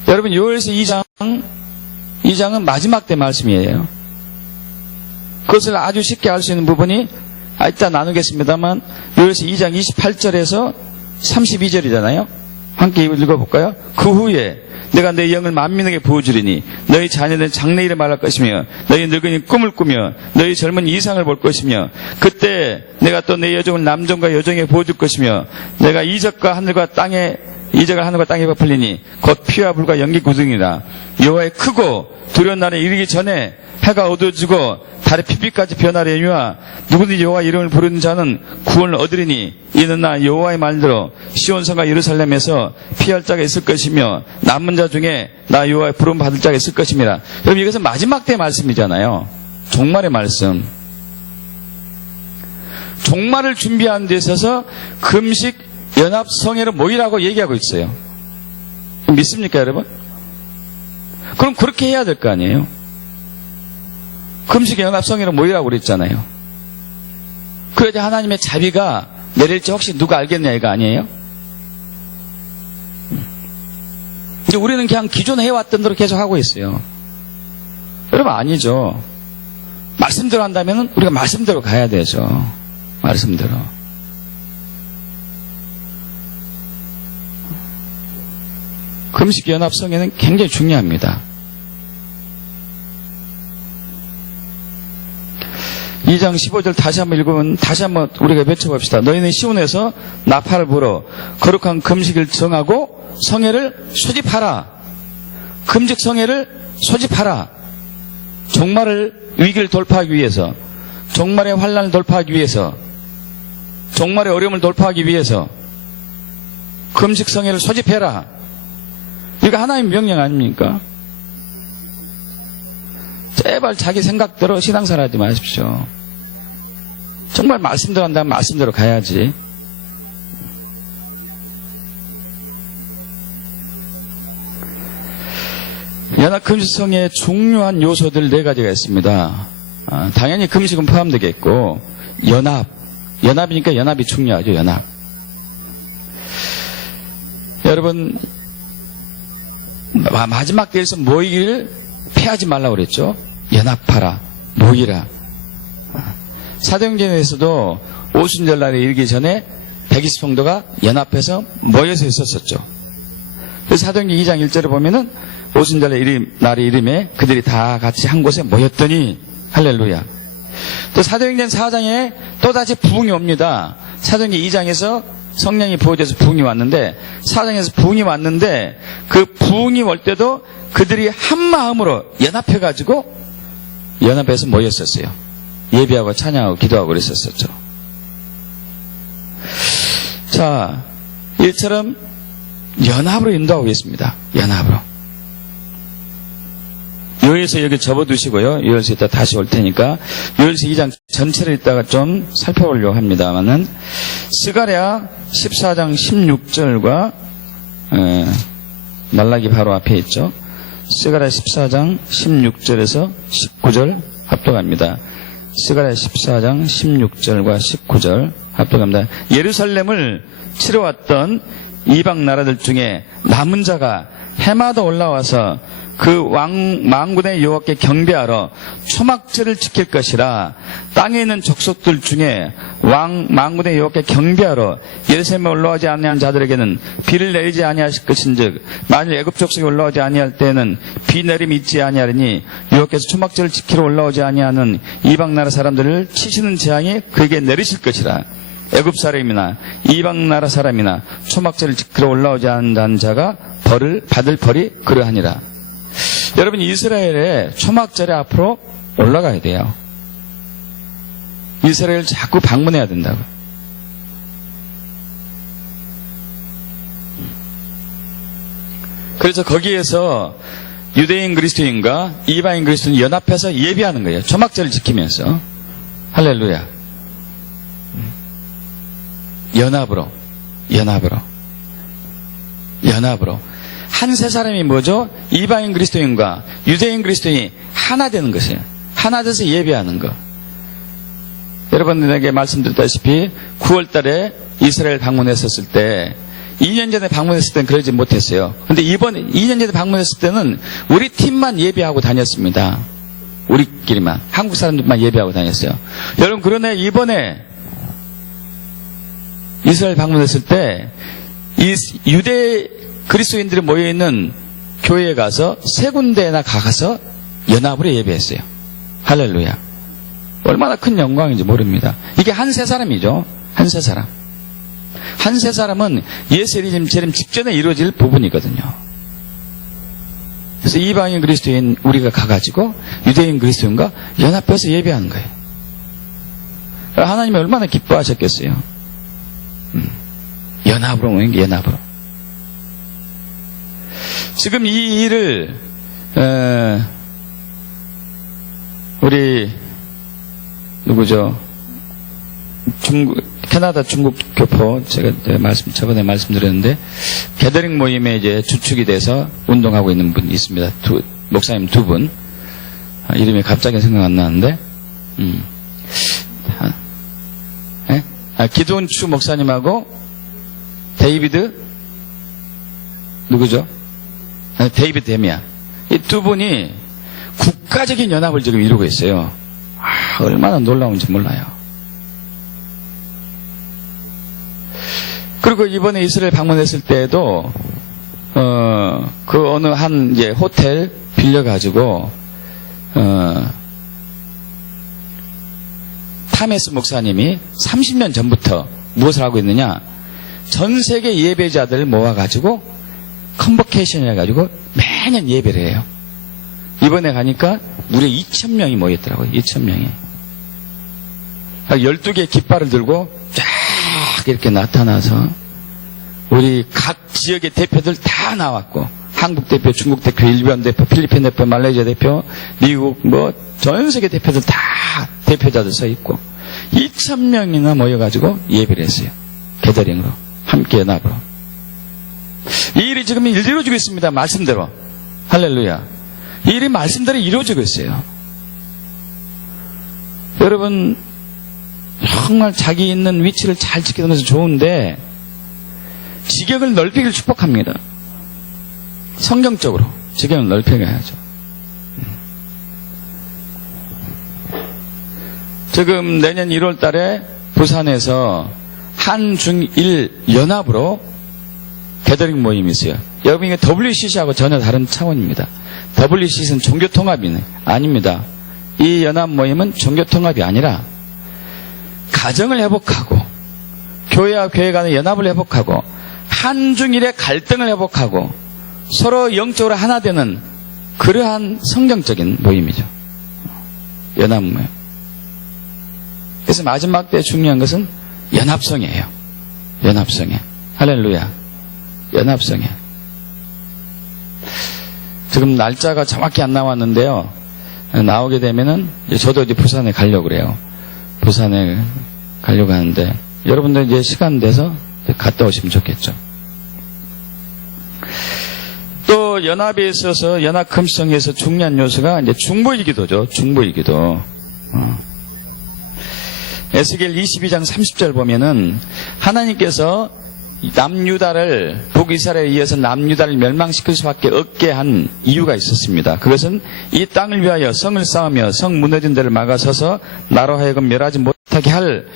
여러분, 요엘서 2장은 마지막 때 말씀이에요. 그것을 아주 쉽게 알 수 있는 부분이 이따 나누겠습니다만 요엘서 2장 28절에서 32절이잖아요. 함께 읽어볼까요? 그 후에 내가 내 영을 만민에게 부어주리니 너희 자녀는 장래일에 말할 것이며 너희 늙은이 꿈을 꾸며 너희 젊은 이상을 볼 것이며 그때 내가 또 내 여종을 남종과 여종에 부어줄 것이며 내가 이적을 하늘과 땅에 베풀리니 곧 피와 불과 연기 구둥이라. 여호와의 크고 두려운 날에 이르기 전에 해가 어두워지고 달의 빛빛까지 변하려니와 누구든지 여호와 이름을 부르는 자는 구원을 얻으리니 이는 나 여호와의 말대로 시온성과 예루살렘에서 피할 자가 있을 것이며 남은 자 중에 나 여호와의 부름 받을 자가 있을 것입니다. 여러분, 이것은 마지막 때 말씀이잖아요. 종말의 말씀. 종말을 준비하는 데 있어서 금식 연합 성회로 모이라고 얘기하고 있어요. 믿습니까, 여러분? 그럼 그렇게 해야 될 거 아니에요? 금식 연합 성회로 모이라고 그랬잖아요. 그래야 하나님의 자비가 내릴지 혹시 누가 알겠냐 이거 아니에요? 이제 우리는 그냥 기존에 해왔던 대로 계속 하고 있어요. 여러분, 아니죠. 말씀대로 한다면 우리가 말씀대로 가야 되죠. 말씀대로. 금식연합성회는 굉장히 중요합니다. 2장 15절 다시 한번 읽으면 다시 한번 우리가 외쳐봅시다. 너희는 시온에서 나팔을 불어 거룩한 금식을 정하고 성회를 소집하라. 금식 성회를 소집하라. 종말을 위기를 돌파하기 위해서, 종말의 환난을 돌파하기 위해서, 종말의 어려움을 돌파하기 위해서 금식 성회를 소집해라. 이거 하나님의 명령 아닙니까? 제발 자기 생각대로 신앙생활 하지 마십시오. 정말 말씀대로 한다면 말씀대로 가야지. 연합금식성의 중요한 요소들 4가지가 있습니다. 당연히 금식은 포함되겠고, 연합이니까 연합이 중요하죠. 연합. 여러분, 마지막 때에서 모이기를 피하지 말라고 그랬죠. 연합하라, 모이라. 사도행전에서도 오순절날에 이르기 전에 120성도가 연합해서 모여서 있었었죠. 그래서 사도행전 2장 1절에 보면은 오순절날의 이름에 그들이 다 같이 한 곳에 모였더니, 할렐루야. 또 사도행전 4장에 또다시 부흥이 옵니다. 사도행전 2장에서 성령이 부어져서 부흥이 왔는데, 4장에서 부흥이 왔는데, 그 부흥이 올 때도 그들이 한 마음으로 연합해가지고 연합해서 모였었어요. 예배하고 찬양하고 기도하고 그랬었죠. 자, 이처럼 연합으로 인도하고 있습니다. 연합으로. 요엘서 여기 접어두시고요. 요엘서 이따 다시 올 테니까 요엘서 2장 전체를 이따가 좀 살펴보려고 합니다만은, 스가랴 14장 16절과 말라기 바로 앞에 있죠. 스가랴 14장 16절에서 19절 합독합니다. 스가랴 14장 16절과 19절 합독합니다. 예루살렘을 치러왔던 이방 나라들 중에 남은 자가 해마다 올라와서 그 만군의 여호와께 경배하러 초막절을 지킬 것이라. 땅에 있는 족속들 중에 만군의 여호와께 경배하러 예루살렘에 올라오지 아니한 자들에게는 비를 내리지 아니하실 것인즉, 만일 애굽 족속이 올라오지 아니할 때에는 비 내림이 있지 아니하리니 여호와께서 초막절을 지키러 올라오지 아니하는 이방 나라 사람들을 치시는 재앙이 그에게 내리실 것이라. 애굽 사람이나 이방 나라 사람이나 초막절을 지키러 올라오지 않는 자가 받을 벌이 그러하니라. 여러분, 이스라엘의 초막절에 앞으로 올라가야 돼요. 이스라엘을 자꾸 방문해야 된다고. 그래서 거기에서 유대인 그리스도인과 이방인 그리스도인 연합해서 예배하는 거예요. 초막절을 지키면서. 할렐루야. 연합으로. 한 세 사람이 뭐죠? 이방인 그리스도인과 유대인 그리스도인이 하나 되는 것이에요. 하나 돼서 예배하는 거. 여러분들에게 말씀드렸다시피 9월 달에 이스라엘 방문했었을 때, 2년 전에 방문했을 때는 그러지 못했어요. 근데 이번에 2년 전에 방문했을 때는 우리 팀만 예배하고 다녔습니다. 우리끼리만, 한국 사람들만 예배하고 다녔어요. 여러분, 그러네 이번에 이스라엘 방문했을 때 이 유대 그리스도인들이 모여있는 교회에 가서 3군데나 가서 연합으로 예배했어요. 할렐루야. 얼마나 큰 영광인지 모릅니다. 이게 한 세 사람이죠. 한 세 사람. 한 세 사람은 예수님 재림 직전에 이루어질 부분이거든요. 그래서 이방인 그리스도인 우리가 가가지고 유대인 그리스도인과 연합해서 예배하는 거예요. 하나님이 얼마나 기뻐하셨겠어요. 연합으로 모인 게 연합으로. 지금 이 일을 우리 누구죠? 캐나다 중국 교포, 제가 저번에 말씀드렸는데, 게더링 모임에 이제 주축이 돼서 운동하고 있는 분이 있습니다. 목사님 2분. 이름이 갑자기 생각 안 나는데, 기도원 추 목사님하고 데이비드, 누구죠? 데이비드 데미안. 이 2분이 국가적인 연합을 지금 이루고 있어요. 얼마나 놀라운지 몰라요. 그리고 이번에 이스라엘 방문했을 때에도 그 어느 한 이제 호텔 빌려가지고, 타메스 목사님이 30년 전부터 무엇을 하고 있느냐? 전 세계 예배자들을 모아가지고 컨버케이션 해가지고 매년 예배를 해요. 이번에 가니까 무려 2,000명이 모였더라고요. 2,000명이. 12개의 깃발을 들고 쫙 이렇게 나타나서 우리 각 지역의 대표들 다 나왔고, 한국 대표, 중국 대표, 일본 대표, 필리핀 대표, 말레이시아 대표, 미국 전 세계 대표들 다 대표자들 서 있고 2,000명이나 모여가지고 예배를 했어요. 게더링으로, 함께 연합으로. 이 일이 지금 이루어지고 있습니다. 말씀대로. 할렐루야. 이 일이 말씀대로 이루어지고 있어요. 여러분, 정말 자기 있는 위치를 잘 지켜두면서 좋은데 지경을 넓히기를 축복합니다. 성경적으로 지경을 넓혀가야죠. 지금 내년 1월 달에 부산에서 한중일 연합으로 게더링 모임이 있어요. 여러분, 이게 WCC하고 전혀 다른 차원입니다. WCC는 종교통합이 아닙니다. 이 연합 모임은 종교통합이 아니라 가정을 회복하고 교회와 교회 간의 연합을 회복하고 한중일의 갈등을 회복하고 서로 영적으로 하나 되는 그러한 성경적인 모임이죠. 연합 모임. 그래서 마지막 때 중요한 것은 연합성이에요. 연합성에. 할렐루야. 연합성에. 지금 날짜가 정확히 안 나왔는데요. 나오게 되면은 저도 이제 부산에 가려고 그래요. 부산에 가려고 하는데 여러분들 이제 시간 돼서 갔다 오시면 좋겠죠. 또 연합에 있어서 연합 금성에서 중요한 요소가 이제 중보일기도죠. 중보일기도. 에스겔 22장 30절 보면은 하나님께서 남유다를 북이스라엘에 의해서 남유다를 멸망시킬 수밖에 없게 한 이유가 있었습니다. 그것은 이 땅을 위하여 성을 쌓으며 성 무너진 데를 막아서서 나로 하여금 멸하지 못하게 할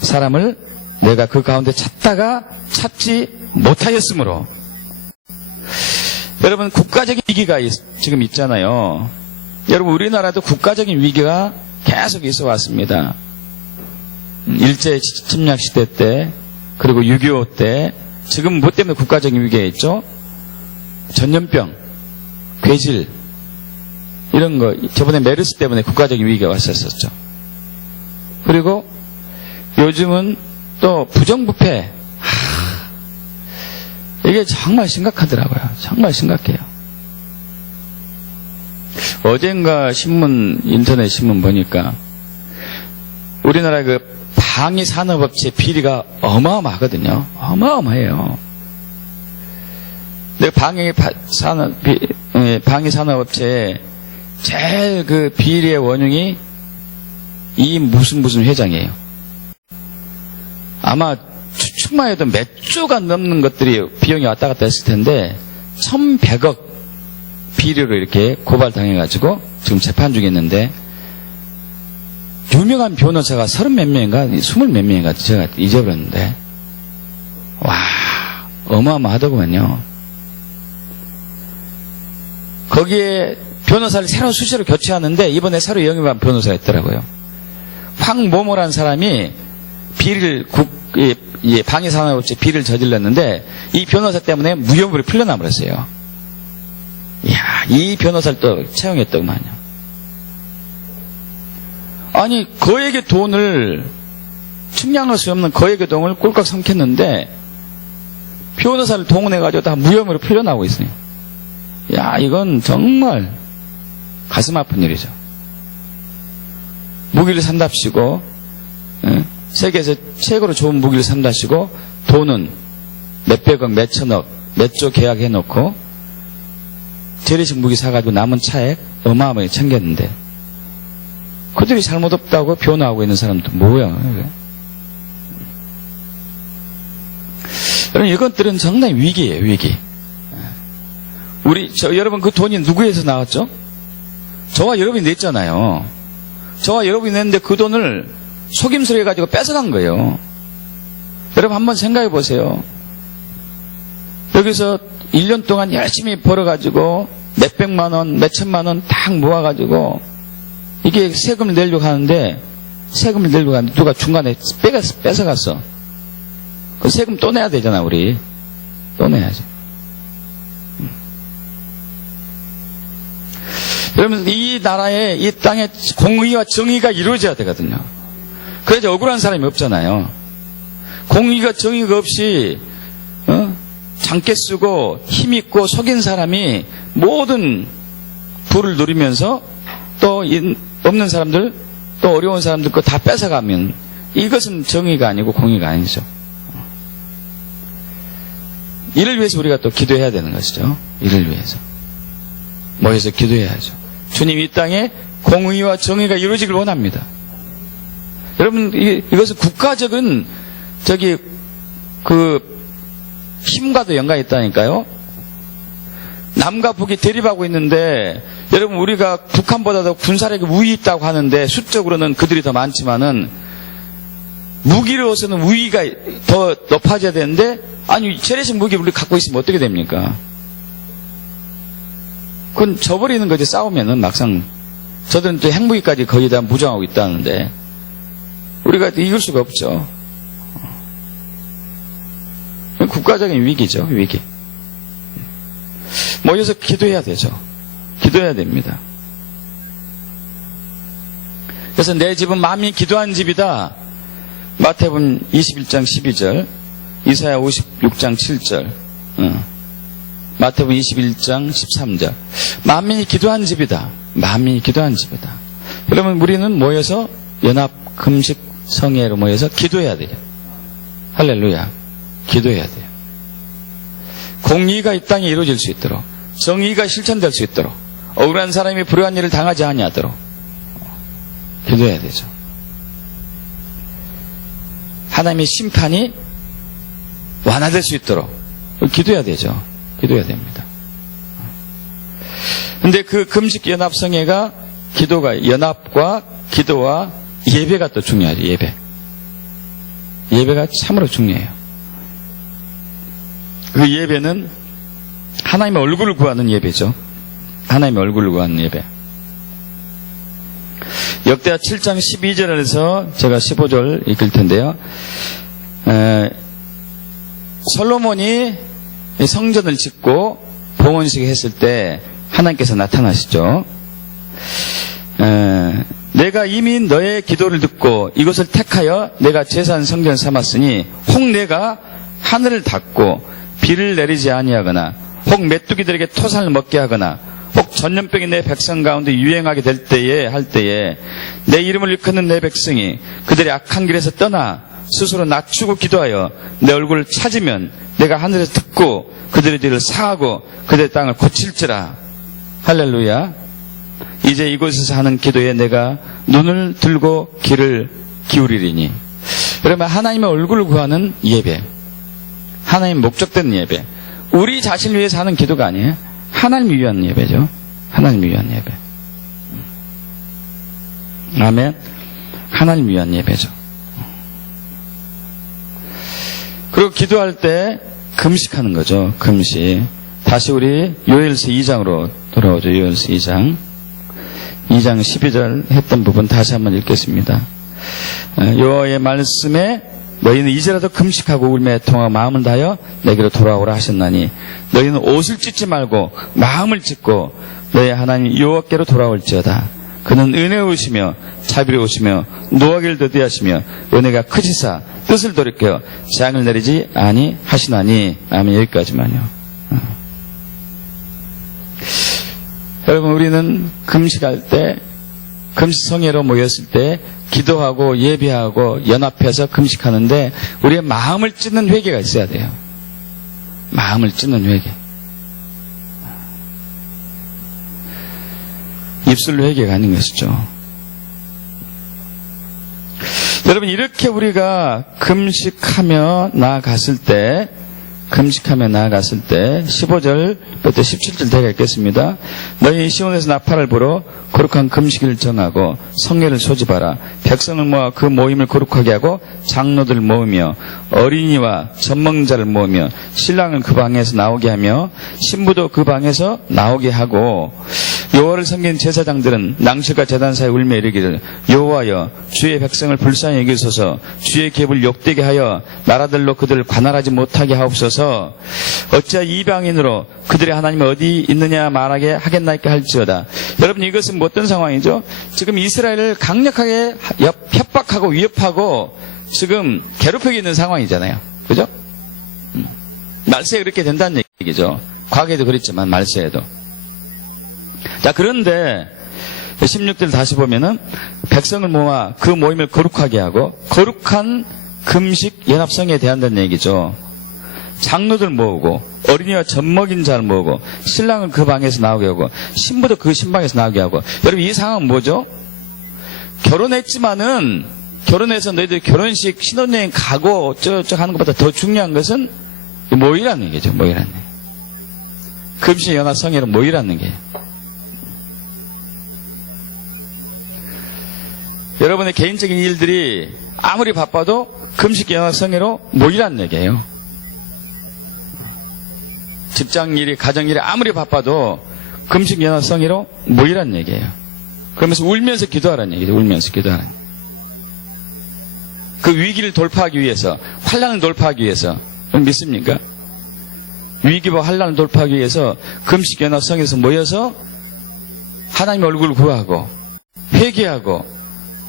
사람을 내가 그 가운데 찾다가 찾지 못하였으므로. 여러분, 국가적인 위기가 지금 있잖아요. 여러분, 우리나라도 국가적인 위기가 계속 있어 왔습니다. 일제 침략 시대 때, 그리고 6.25 때, 지금 뭐 때문에 국가적인 위기가 있죠? 전염병, 괴질, 이런 거, 저번에 메르스 때문에 국가적인 위기가 왔었죠. 그리고 요즘은 또 부정부패. 이게 정말 심각하더라고요. 정말 심각해요. 어젠가 인터넷 신문 보니까 우리나라 그 방위산업업체 비리가 어마어마하거든요. 어마어마해요. 근데 방위산업업체에 제일 그 비리의 원흉이 이 무슨 회장이에요. 아마 추측만 해도 몇 조가 넘는 것들이 비용이 왔다 갔다 했을 텐데 1,100억 비리로 이렇게 고발당해가지고 지금 재판 중에 있는데 유명한 변호사가 30몇 명인가 20몇 명인가 제가 잊어버렸는데 와 어마어마하더구만요. 거기에 변호사를 새로 수시로 교체하는데 이번에 새로 영입한 변호사가 있더라고요. 황모모라는 사람이 비리를 방위산업업체 비리를 저질렀는데 이 변호사 때문에 무혐의로 풀려나버렸어요. 이야, 이 변호사를 또 채용했더구만요. 아니, 거액의 돈을 측량할 수 없는 거액의 돈을 꼴깍 삼켰는데 변호사를 동원해가지고 다 무혐의로 풀려나오고 있어요. 야, 이건 정말 가슴 아픈 일이죠. 무기를 산답시고 세계에서 최고로 좋은 무기를 산답시고 돈은 몇백억, 몇천억, 몇 조 계약해놓고 재래식 무기 사가지고 남은 차액 어마어마하게 챙겼는데 그들이 잘못 없다고 변호하고 있는 사람도 뭐야? 여러분, 이것들은 상당히 위기예요, 위기. 여러분, 그 돈이 누구에서 나왔죠? 저와 여러분이 냈잖아요. 저와 여러분이 냈는데 그 돈을 속임수를 해가지고 뺏어간 거예요. 여러분, 한번 생각해 보세요. 여기서 1년 동안 열심히 벌어가지고 몇백만 원, 몇천만 원 딱 모아가지고 이게 세금을 내려고 하는데 누가 중간에 뺏어갔어. 그 세금 또 내야 되잖아, 우리. 또 내야죠. 여러분, 이 나라에, 이 땅에 공의와 정의가 이루어져야 되거든요. 그래야지 억울한 사람이 없잖아요. 공의가 정의가 없이, 장깨 쓰고 힘있고 속인 사람이 모든 부를 누리면서 또 없는 사람들, 또 어려운 사람들 거 다 뺏어가면 이것은 정의가 아니고 공의가 아니죠. 이를 위해서 우리가 또 기도해야 되는 것이죠. 이를 위해서. 모여서 기도해야죠. 주님 이 땅에 공의와 정의가 이루어지길 원합니다. 여러분, 이것은 국가적인, 힘과도 연관이 있다니까요. 남과 북이 대립하고 있는데, 여러분, 우리가 북한보다도 군사력이 우위 있다고 하는데, 수적으로는 그들이 더 많지만은, 무기로서는 우위가 더 높아져야 되는데, 아니, 재래식 무기를 우리 갖고 있으면 어떻게 됩니까? 그건 져버리는 거지, 싸우면은 막상. 저들은 또 핵무기까지 거의 다 무장하고 있다는데, 우리가 이길 수가 없죠. 국가적인 위기죠, 위기. 모여서 기도해야 되죠. 기도해야 됩니다. 그래서 내 집은 마음이 기도한 집이다. 마태복음 21장 12절, 이사야 56장 7절, 마태복음 21장 13절. 만민이 기도한 집이다. 만민이 기도한 집이다. 그러면 우리는 모여서 연합 금식 성회로 모여서 기도해야 돼요. 할렐루야. 기도해야 돼요. 공의가 이 땅에 이루어질 수 있도록, 정의가 실천될 수 있도록, 억울한 사람이 불의한 일을 당하지 아니하도록 기도해야 되죠. 하나님의 심판이 완화될 수 있도록 기도해야 되죠. 기도해야 됩니다. 근데 그 금식 연합성회가 기도가, 연합과 기도와 예배가 또 중요하죠. 예배가 참으로 중요해요. 그 예배는 하나님의 얼굴을 구하는 예배죠. 하나님의 얼굴을 구하는 예배. 역대하 7장 12절에서 제가 15절 읽을 텐데요. 솔로몬이 성전을 짓고 봉헌식 했을 때 하나님께서 나타나시죠. 내가 이미 너의 기도를 듣고 이것을 택하여 내가 제사한 성전 삼았으니 혹 내가 하늘을 닫고 비를 내리지 아니하거나 혹 메뚜기들에게 토산을 먹게 하거나 혹 전염병이 내 백성 가운데 유행하게 될 때에 할 때에 내 이름을 일컫는 내 백성이 그들의 악한 길에서 떠나 스스로 낮추고 기도하여 내 얼굴을 찾으면 내가 하늘에서 듣고 그들의 죄를 사하고 그들의 땅을 고칠지라. 할렐루야. 이제 이곳에서 하는 기도에 내가 눈을 들고 귀를 기울이리니. 여러분, 하나님의 얼굴을 구하는 예배, 하나님 목적된 예배, 우리 자신을 위해서 하는 기도가 아니에요. 하나님을 위한 예배죠. 하나님을 위한 예배. 아멘. 하나님을 위한 예배죠. 그리고 기도할 때 금식하는 거죠. 금식. 다시 우리 요엘서 2장으로 돌아오죠. 요엘서 2장 12절 했던 부분 다시 한번 읽겠습니다. 여호와의 말씀에 너희는 이제라도 금식하고 울며 애통하고 마음을 다하여 내게로 돌아오라 하셨나니 너희는 옷을 찢지 말고 마음을 찢고 너희 하나님 여호와께로 돌아올지어다. 그는 은혜우시며 자비로우시며 노하기를 더디하시며 은혜가 크시사 뜻을 돌이켜 재앙을 내리지 아니하시나니. 아멘. 여기까지만요. 여러분, 우리는 금식할 때, 금식성회로 모였을 때 기도하고 예배하고 연합해서 금식하는데 우리의 마음을 찢는 회개가 있어야 돼요. 마음을 찢는 회개. 입술 회개가 아닌 것이죠. 여러분, 이렇게 우리가 금식하며 나아갔을 때 15절부터 17절 대가 읽겠습니다. 너희 시온에서 나팔을 불어 거룩한 금식일을 정하고 성회를 소집하라. 백성을 모아 그 모임을 거룩하게 하고 장로들을 모으며 어린이와 젖먹는 자를 모으며 신랑을 그 방에서 나오게 하며 신부도 그 방에서 나오게 하고 여호와를 섬기는 제사장들은 낭실과 제단 사이에 울며 이르기를 여호와여 주의 백성을 불쌍히 여기소서 주의 계집을 욕되게 하여 나라들로 그들을 관할하지 못하게 하옵소서 어찌하여 이방인으로 그들의 하나님이 어디 있느냐 말하게 하겠나이까 할지어다. 여러분 이것은 뭐 어떤 상황이죠? 지금 이스라엘을 강력하게 협박하고 위협하고 지금 괴롭히고 있는 상황이잖아요. 그죠? 말세에 그렇게 된다는 얘기죠. 과거에도 그랬지만 말세에도. 자, 그런데 16절 다시 보면은 백성을 모아 그 모임을 거룩하게 하고 거룩한 금식 연합성에 대한다는 얘기죠. 장로들 모으고 어린이와 젖먹인 자를 모으고 신랑을 그 방에서 나오게 하고 신부도 그 신방에서 나오게 하고. 여러분 이 상황은 뭐죠? 결혼했지만은 결혼해서 너희들 결혼식 신혼여행 가고 어쩌고저쩌고 하는 것보다 더 중요한 것은 모이라는 얘기죠. 모이라는 얘기. 금식 연합성회로 모이라는 게. 여러분의 개인적인 일들이 아무리 바빠도 금식 연합성회로 모이라는 얘기예요. 직장일이 가정일이 아무리 바빠도 금식 연합성회로 모이라는 얘기예요. 그러면서 울면서 기도하라는 얘기죠. 울면서 기도하라는 얘기. 그 위기를 돌파하기 위해서, 환난을 돌파하기 위해서, 믿습니까? 위기와 환난을 돌파하기 위해서 금식 연합성에서 모여서 하나님의 얼굴을 구하고 회개하고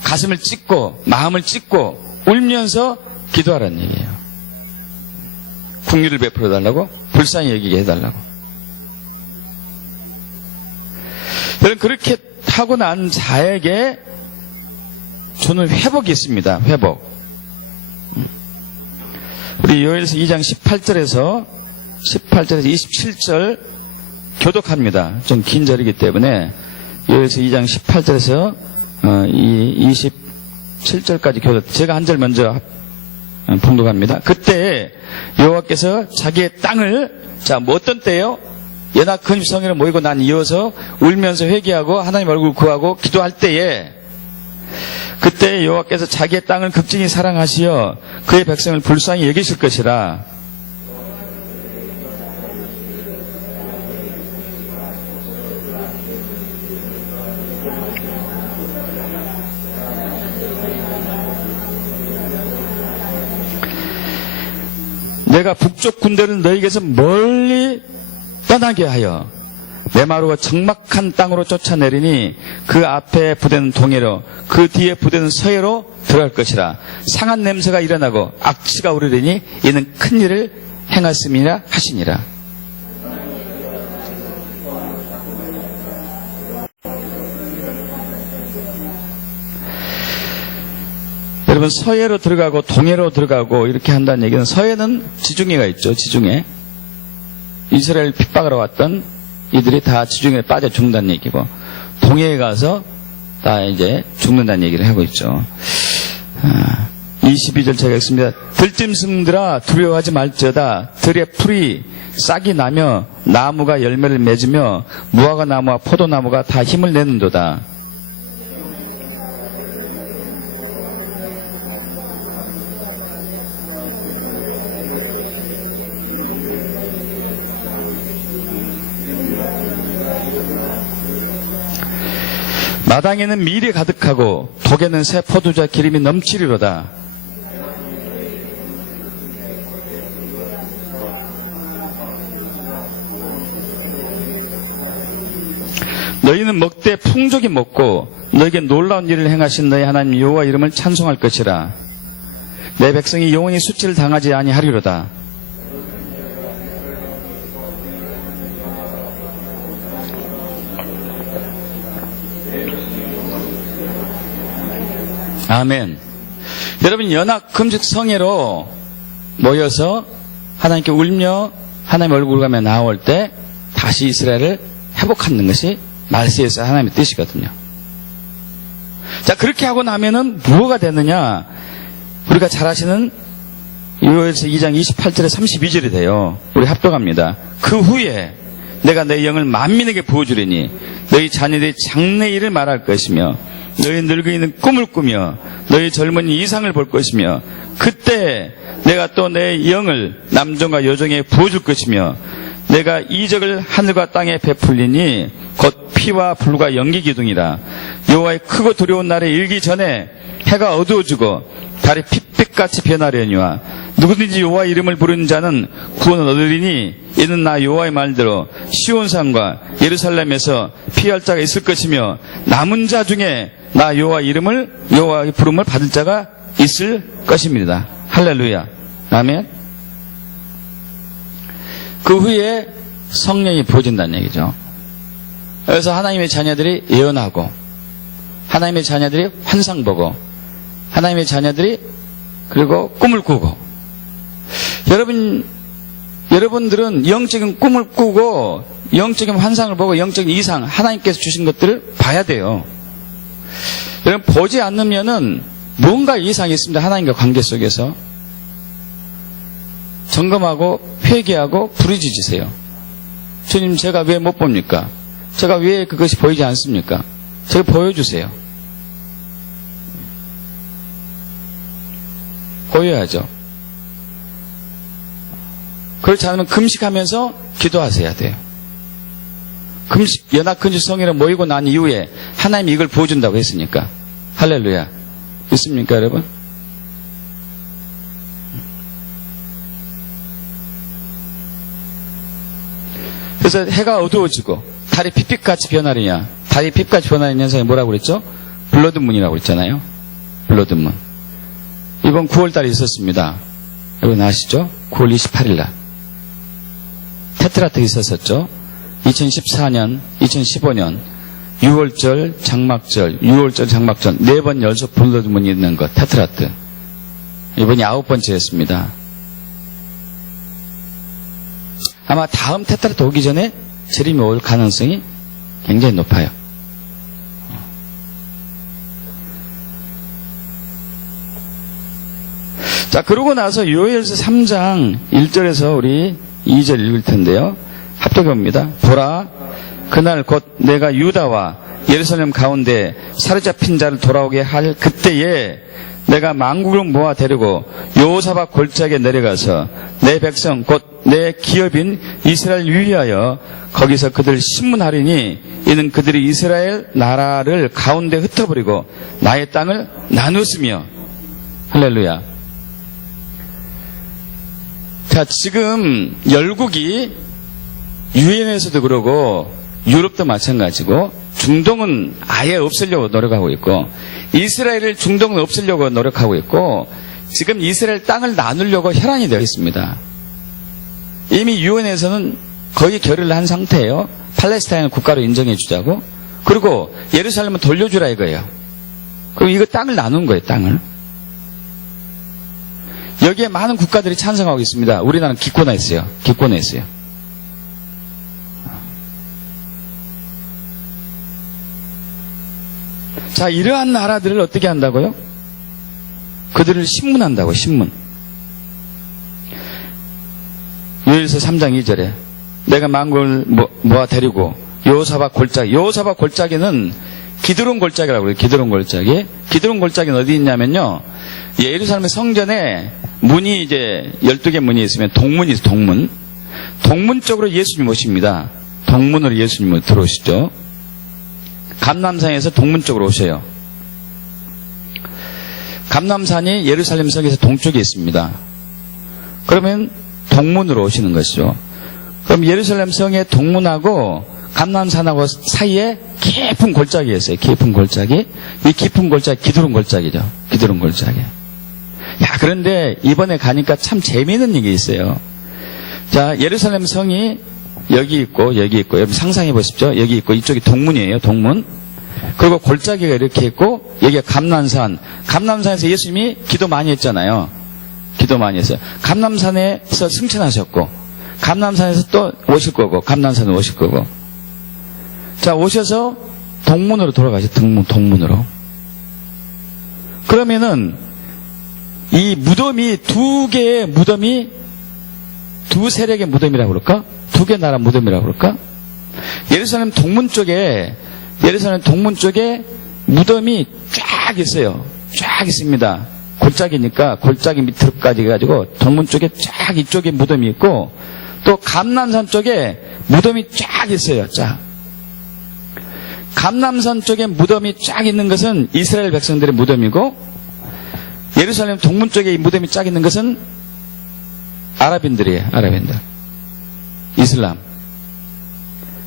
가슴을 찢고 마음을 찢고 울면서 기도하라는 얘기예요. 긍휼을 베풀어 달라고, 불쌍히 여기게 해달라고. 여러분 그렇게 하고 난 자에게 주는 회복이 있습니다. 회복. 우리 요엘서 2장 18절에서 27절 교독합니다. 좀 긴 절이기 때문에 요엘서 2장 18절에서 27절까지 교독. 제가 한 절 먼저 봉독합니다. 그때 여호와께서 자기의 땅을, 자, 뭐 어떤 때요? 연합 금식성회로 모이고 난 이어서 울면서 회개하고 하나님 얼굴 구하고 기도할 때에, 그때 여호와께서 자기의 땅을 극진히 사랑하시어 그의 백성을 불쌍히 여기실 것이라. 내가 북쪽 군대를 너희에게서 멀리 떠나게 하여 메마르고 적막한 땅으로 쫓아내리니 그 앞에 부대는 동해로 그 뒤에 부대는 서해로 들어갈 것이라. 상한 냄새가 일어나고 악취가 우르리니 이는 큰 일을 행하심이라 하시니라. 여러분 서해로 들어가고 동해로 들어가고 이렇게 한다는 얘기는, 서해는 지중해가 있죠. 지중해. 이스라엘 핍박하러 왔던 이들이 다 지중해에 빠져 죽는다는 얘기고, 동해에 가서 다 이제 죽는다는 얘기를 하고 있죠. 22절 제가 읽습니다. 들짐승들아 두려워하지 말지어다. 들의 풀이 싹이 나며 나무가 열매를 맺으며 무화과 나무와 포도나무가 다 힘을 내는도다. 마당에는 밀이 가득하고 독에는 새 포도주와 기름이 넘치리로다. 너희는 먹되 풍족히 먹고 너에게 놀라운 일을 행하신 너희 하나님 여호와 이름을 찬송할 것이라. 내 백성이 영원히 수치를 당하지 아니하리로다. 아멘. 여러분 연합 금식 성회로 모여서 하나님께 울며 하나님 얼굴 가며 나올 때 다시 이스라엘을 회복하는 것이 말세에서 하나님의 뜻이거든요. 자, 그렇게 하고 나면은 무엇가 되느냐? 우리가 잘 아시는 요엘서 2장 28절에 32절이 돼요. 우리 합독합니다. 그 후에 내가 내 영을 만민에게 부어주리니 너희 자녀들이 장래일을 말할 것이며 너희 늙은이는 꿈을 꾸며 너희 젊은이 이상을 볼 것이며 그때 내가 또 내 영을 남종과 여종에 부어줄 것이며 내가 이적을 하늘과 땅에 베풀리니 곧 피와 불과 연기 기둥이라. 여호와의 크고 두려운 날에 일기 전에 해가 어두워지고 달이 핏빛같이 변하려니와 누구든지 여호와 이름을 부르는 자는 구원을 얻으리니 이는 나 여호와의 말대로 시온산과 예루살렘에서 피할 자가 있을 것이며 남은 자 중에 나 여호와의 부름을 받을 자가 있을 것입니다. 할렐루야. 아멘. 그 후에 성령이 부어진다는 얘기죠. 그래서 하나님의 자녀들이 예언하고, 하나님의 자녀들이 환상 보고, 하나님의 자녀들이 그리고 꿈을 꾸고. 여러분들은 영적인 꿈을 꾸고 영적인 환상을 보고 영적인 이상, 하나님께서 주신 것들을 봐야 돼요. 여러분, 보지 않으면은 뭔가 이상이 있습니다. 하나님과 관계 속에서. 점검하고 회개하고 부르짖으세요. 주님, 제가 왜 못 봅니까? 제가 왜 그것이 보이지 않습니까? 제가 보여주세요. 보여야죠. 그렇지 않으면 금식하면서 기도하셔야 돼요. 연합금식 성회를 모이고 난 이후에 하나님이 이걸 보여준다고 했으니까. 할렐루야. 있습니까, 여러분? 그래서 해가 어두워지고 달이 핏빛같이 변하느냐. 달이 핏빛같이 변하는 현상이 뭐라고 그랬죠? 블러드문이라고 그랬잖아요. 블러드문. 이번 9월달에 있었습니다. 여러분 아시죠? 9월 28일 날 테트라트 있었었죠. 2014년, 2015년 6월절, 장막절, 6월절, 장막절 4번 연속 블러드문이 있는 것, 테트라트. 이번이 9번째였습니다. 아마 다음 테트라트 오기 전에 재림이 올 가능성이 굉장히 높아요. 자, 그러고 나서 요엘서 3장 1절에서 우리 2절 읽을 텐데요. 합독해봅니다. 보라, 그날 곧 내가 유다와 예루살렘 가운데 사로잡힌 자를 돌아오게 할 그때에 내가 만국을 모아 데리고 여호사밧 골짜기에 내려가서 내 백성 곧 내 기업인 이스라엘 위하여 거기서 그들 심문하리니 이는 그들이 이스라엘 나라를 가운데 흩어버리고 나의 땅을 나누었으며. 할렐루야. 자, 지금 열국이 유엔에서도 그러고 유럽도 마찬가지고 중동은 아예 없애려고 노력하고 있고 이스라엘을 중동은 없애려고 노력하고 있고 지금 이스라엘 땅을 나누려고 혈안이 되어 있습니다. 이미 유엔에서는 거의 결의를 한 상태예요. 팔레스타인을 국가로 인정해 주자고. 그리고 예루살렘은 돌려주라 이거예요. 그럼 이거 땅을 나눈 거예요. 땅을. 여기에 많은 국가들이 찬성하고 있습니다. 우리나라는 기권했어요. 기권했어요. 자, 이러한 나라들을 어떻게 한다고요? 그들을 신문한다고, 신문. 요엘서 3장 2절에 내가 만국을 모아 데리고 여호사밧 골짜기. 여호사밧 골짜기는 기드론 골짜기라고 그래요. 기드론 골짜기. 기드론 골짜기는 어디 있냐면요. 예루살렘 성전에 문이 이제 12개 문이 있으면 동문이 있어요. 동문. 동문 쪽으로 예수님 오십니다. 동문으로 예수님 들어오시죠. 감람산에서 동문 쪽으로 오셔요. 감람산이 예루살렘 성에서 동쪽에 있습니다. 그러면 동문으로 오시는 것이죠. 그럼 예루살렘 성의 동문하고 감람산하고 사이에 깊은 골짜기가 있어요. 깊은 골짜기. 이 깊은 골짜기 기드론 골짜기죠. 기드론 골짜기. 야, 그런데 이번에 가니까 참 재미있는 얘기 있어요. 자, 예루살렘 성이 여기 있고 여기 있고 여러분 상상해 보십시오. 여기 있고 이쪽이 동문이에요. 동문. 그리고 골짜기가 이렇게 있고 여기가 감람산. 감람산에서 예수님이 기도 많이 했잖아요. 기도 많이 했어요. 감람산에서 승천하셨고 감람산에서 또 오실 거고 감람산에 오실 거고. 자, 오셔서 동문으로 돌아가죠. 동문으로. 그러면은 이 무덤이 두 개의 무덤이 두 세력의 무덤이라고 그럴까? 두 개 나라 무덤이라고 그럴까? 예루살렘 동문 쪽에 무덤이 쫙 있어요. 쫙 있습니다. 골짜기니까 골짜기 밑으로까지 가지고 동문 쪽에 쫙 이쪽에 무덤이 있고 또 감람산 쪽에 무덤이 쫙 있어요. 쫙. 감람산 쪽에 무덤이 쫙 있는 것은 이스라엘 백성들의 무덤이고 예루살렘 동문 쪽에 이 무덤이 쫙 있는 것은 아랍인들이에요. 아랍인들. 이슬람.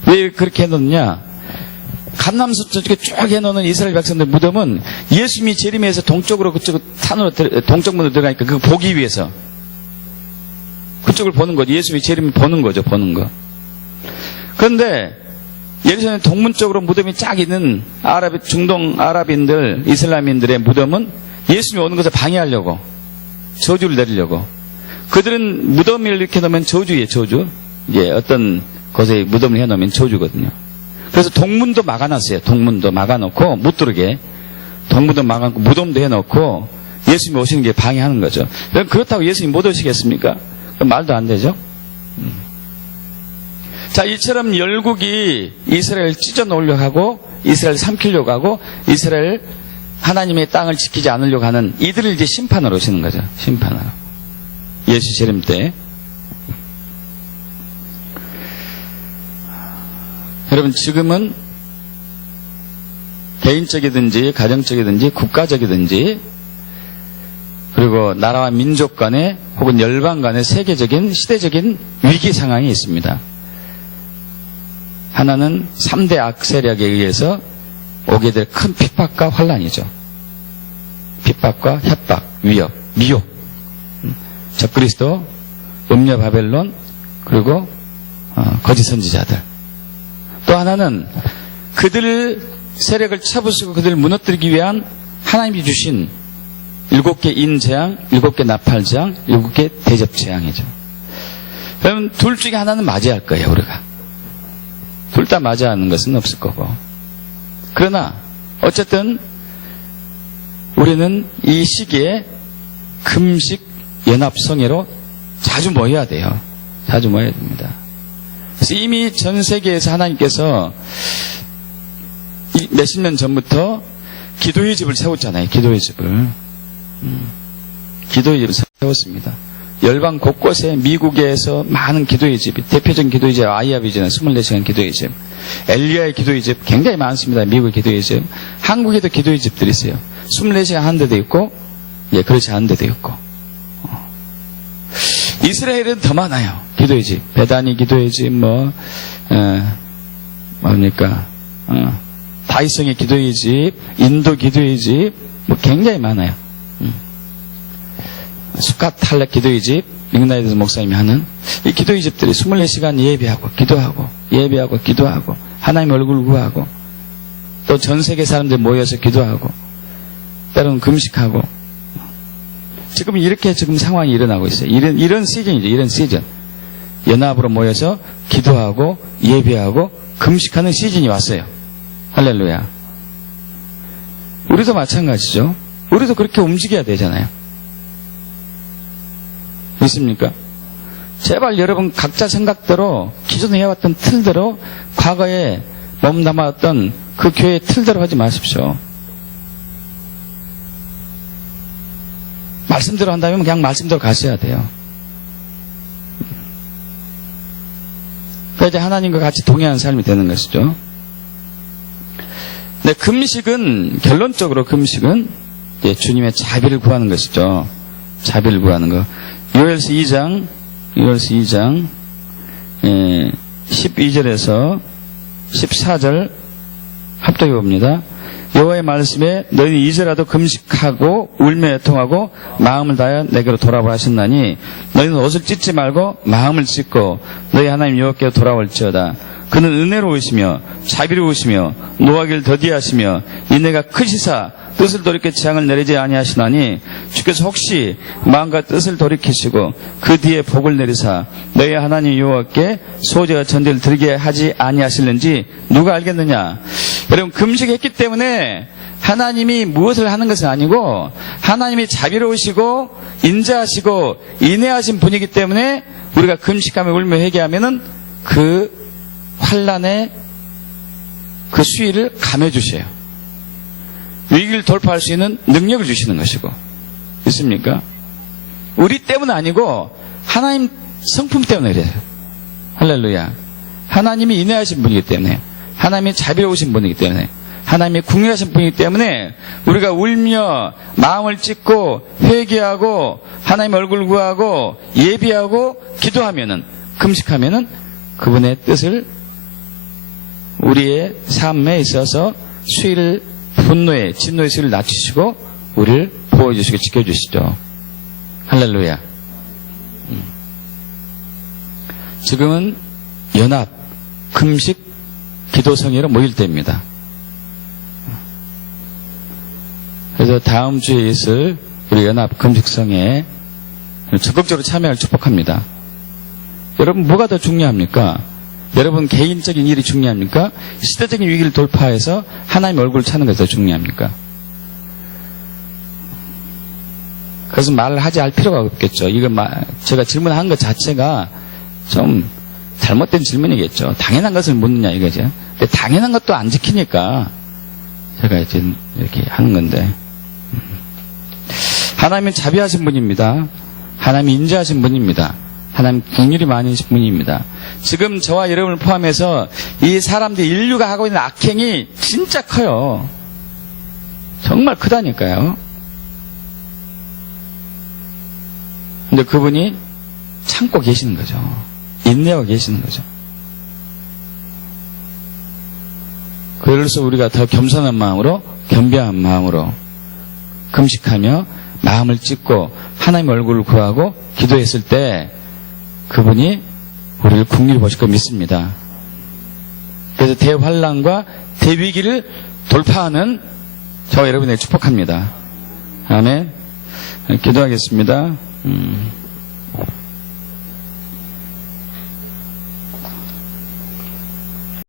왜 그렇게 해놓느냐? 감람산 쪽에 쭉 해놓는 이스라엘 백성들 무덤은 예수님이 재림해서 동쪽으로 그쪽 산으로 동쪽문으로 들어가니까 그거 보기 위해서 그쪽을 보는 거죠. 예수님이 재림을 보는 거죠. 보는 거. 그런데 예루살렘 동문 쪽으로 무덤이 쫙 있는 중동 아랍인들, 이슬람인들의 무덤은 예수님이 오는 것을 방해하려고 저주를 내리려고. 그들은 무덤을 이렇게 놓으면 저주예요. 저주. 이제 어떤 곳에 무덤을 해놓으면 저주거든요. 그래서 동문도 막아놨어요. 동문도 막아놓고 못 들어게. 동문도 막아놓고 무덤도 해놓고 예수님이 오시는 게 방해하는 거죠. 그렇다고 예수님이 못 오시겠습니까? 말도 안 되죠. 자, 이처럼 열국이 이스라엘 찢어놓으려고 하고 이스라엘 삼키려고 하고 이스라엘 하나님의 땅을 지키지 않으려고 하는 이들을 이제 심판하러 오시는 거죠. 심판하러. 예수 재림 때. 여러분, 지금은 개인적이든지 가정적이든지 국가적이든지 그리고 나라와 민족 간에 혹은 열방 간에 세계적인 시대적인 위기 상황이 있습니다. 하나는 3대 악세력에 의해서 오게 될 큰 핍박과 환란이죠. 핍박과 협박, 위협, 미혹. 적그리스도, 음녀 바벨론, 그리고 거짓 선지자들. 또 하나는 그들을 세력을 쳐부수고 그들을 무너뜨리기 위한 하나님이 주신 7개 인재앙, 7개 나팔재앙, 7개 대접재앙이죠. 그러면 둘 중에 하나는 맞이할 거예요, 우리가. 둘 다 맞이하는 것은 없을 거고. 그러나 어쨌든 우리는 이 시기에 금식 연합성회로 자주 모여야 돼요. 자주 모여야 됩니다. 그래서 이미 전 세계에서 하나님께서 몇십 년 전부터 기도의 집을 세웠잖아요. 기도의 집을. 기도의 집을 세웠습니다. 열방 곳곳에 미국에서 많은 기도의 집이 대표적인 기도의 집 아이아비즈는 24시간 기도의 집, 엘리야의 기도의 집 굉장히 많습니다. 미국 기도의 집, 한국에도 기도의 집들이 있어요. 24시간 하는 데도 있고 그렇지 않은 데도 있고. 이스라엘은 더 많아요. 기도의 집, 베다니 기도의 집, 다이성의 기도의 집, 인도 기도의 집, 굉장히 많아요. 수카탈렉 기도의 집, 링나이드 목사님이 하는 이 기도의 집들이 24시간 예배하고 기도하고 하나님 얼굴 구하고 또 전 세계 사람들 모여서 기도하고 때로는 금식하고 지금 이렇게 상황이 일어나고 있어요. 이런 시즌이죠. 이런 시즌. 연합으로 모여서 기도하고 예배하고 금식하는 시즌이 왔어요. 할렐루야. 우리도 마찬가지죠. 우리도 그렇게 움직여야 되잖아요. 있습니까? 제발 여러분 각자 생각대로 기존에 해왔던 틀대로 과거에 몸담았던 그 교회의 틀대로 하지 마십시오. 말씀대로 한다면 그냥 말씀대로 가셔야 돼요. 그래야 이제 하나님과 같이 동행하는 삶이 되는 것이죠. 네, 금식은 결론적으로 금식은 주님의 자비를 구하는 것이죠. 자비를 구하는 거. 요엘서 2장 12절에서 14절 합독해 봅니다. 여호와의 말씀에 너희는 이제라도 금식하고 울며 애통하고 마음을 다하여 내게로 돌아오라 하셨나니 너희는 옷을 찢지 말고 마음을 찢고 너희 하나님 여호와께로 돌아올지어다. 그는 은혜로우시며 자비로우시며 노하기를 더디하시며 인내가 크시사 뜻을 돌이켜 재앙을 내리지 아니하시나니 주께서 혹시 마음과 뜻을 돌이키시고 그 뒤에 복을 내리사 너희 하나님 여호와께 소제와 전제를 드리게 하지 아니하실는지 누가 알겠느냐. 여러분, 금식했기 때문에 하나님이 무엇을 하는 것은 아니고 하나님이 자비로우시고 인자하시고 인내하신 분이기 때문에 우리가 금식하며 울며 회개하면은 그 환난의 그 수위를 감해주셔요. 위기를 돌파할 수 있는 능력을 주시는 것이고 있습니까? 우리 때문 아니고 하나님 성품 때문에 그래요. 할렐루야. 하나님이 인내하신 분이기 때문에, 하나님이 자비로우신 분이기 때문에, 하나님이 궁휼하신 분이기 때문에 우리가 울며 마음을 찢고 회개하고 하나님 얼굴 구하고 예비하고 기도하면은, 금식하면은 그분의 뜻을 우리의 삶에 있어서 수위를, 분노의 진노의 수위를 낮추시고 우리를 보호해주시고 지켜주시죠. 할렐루야. 지금은 연합 금식 기도성회로 모일 때입니다. 그래서 다음 주에 있을 우리 연합 금식성회에 적극적으로 참여를 축복합니다. 여러분, 뭐가 더 중요합니까? 여러분 개인적인 일이 중요합니까? 시대적인 위기를 돌파해서 하나님 얼굴을 찾는 것이 더 중요합니까? 그래서 말을 하지 할 필요가 없겠죠. 이거 제가 질문한 것 자체가 좀 잘못된 질문이겠죠. 당연한 것을 묻느냐 이거죠. 근데 당연한 것도 안 지키니까 제가 이제 이렇게 하는 건데, 하나님은 자비하신 분입니다. 하나님이 인자하신 분입니다. 하나님 긍휼이 많으신 분입니다. 지금 저와 여러분을 포함해서 이 사람들, 인류가 하고 있는 악행이 진짜 커요. 정말 크다니까요. 근데 그분이 참고 계시는 거죠. 인내하고 계시는 거죠. 그래서 우리가 더 겸손한 마음으로, 겸비한 마음으로 금식하며 마음을 찢고 하나님 얼굴을 구하고 기도했을 때 그분이 우리를 긍휼히 보실 거 믿습니다. 그래서 대환란과 대위기를 돌파하는 저와 여러분에게 축복합니다. 아멘. 기도하겠습니다.